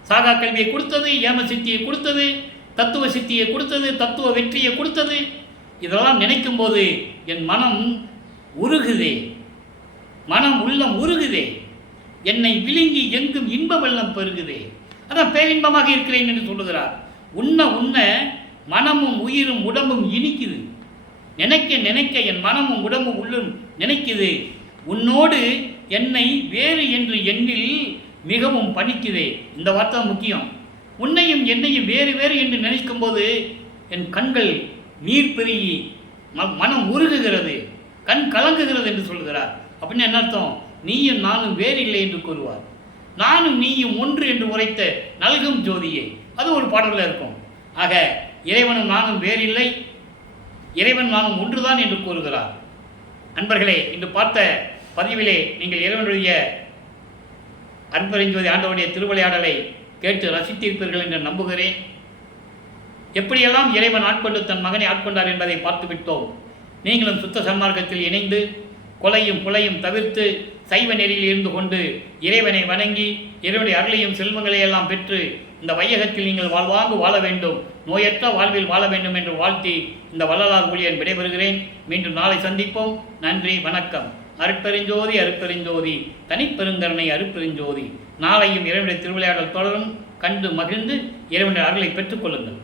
சாகா கல்வியை கொடுத்தது, ஏம சித்தியை கொடுத்தது, தத்துவ சித்தியை கொடுத்தது, தத்துவ வெற்றியை கொடுத்தது. இதெல்லாம் நினைக்கும் போது என் மனம் உருகுதே, மனம் உள்ளம் உருகுதே. என்னை விழுங்கி எங்கும் இன்ப வெள்ளம் பெருகுதே. அதான் பேரின்பமாக இருக்கிறேன் என்று சொல்லுகிறார். உண்ண உண்ண மனமும் உயிரும் உடம்பும் இனிக்குது. நினைக்க நினைக்க என் மனமும் உடம்பும் உள்ளும் நினைக்குது. உன்னோடு என்னை வேறு என்று எண்ணில் மிகவும் பணிக்குதே. இந்த வார்த்தை முக்கியம். உன்னையும் என்னையும் வேறு வேறு என்று நினைக்கும் போது என் கண்கள் நீர் பெருகி மனம் உருகுகிறது, கண் கலங்குகிறது என்று சொல்கிறார். அப்படின்னு என்ன அர்த்தம்? நீயும் நானும் வேறு இல்லை என்று கூறுவார். நானும் நீயும் ஒன்று என்று உரைத்த நல்கும் ஜோதியே, அது ஒரு பாடலில் இருக்கும். ஆக இறைவனும் நானும் வேறில்லை, இறைவன் நானும் ஒன்றுதான் என்று கூறுகிறார். நண்பர்களே, இன்று பார்த்த பதிவிலே நீங்கள் இறைவனுடைய அருட்பெருஞ்சோதி ஆண்டவருடைய திருவிளையாடலை கேட்டு ரசித்திருப்பீர்கள் என்று நம்புகிறேன். எப்படியெல்லாம் இறைவன் ஆட்கொண்டு தன் மகனை ஆட்கொண்டார் என்பதை பார்த்துவிட்டோம். நீங்களும் சுத்த சன்மார்க்கத்தில் இணைந்து கொலையும் புலையும் தவிர்த்து சைவ நெறியில் இருந்து கொண்டு இறைவனை வணங்கி இறைவனுடைய அருளையும் செல்வங்களையெல்லாம் பெற்று இந்த வையகத்தில் நீங்கள் வாழ்வாங்கு வாழ வேண்டும், நோயற்ற வாழ்வில் வாழ வேண்டும் என்று வாழ்த்தி இந்த வள்ளலார் ஊழியன் விடைபெறுகிறேன். மீண்டும் நாளை சந்திப்போம். நன்றி, வணக்கம். அருட்பெருஞ்சோதி அருட்பெருஞ்சோதி தனிப்பெருங்கருணை அருட்பெருஞ்சோதி. நாளையும் இறைவனுடைய திருவிளையாடல் தொடரும். கண்டு மகிழ்ந்து இறைவனுடைய அருளை பெற்றுக்கொள்ளுங்கள்.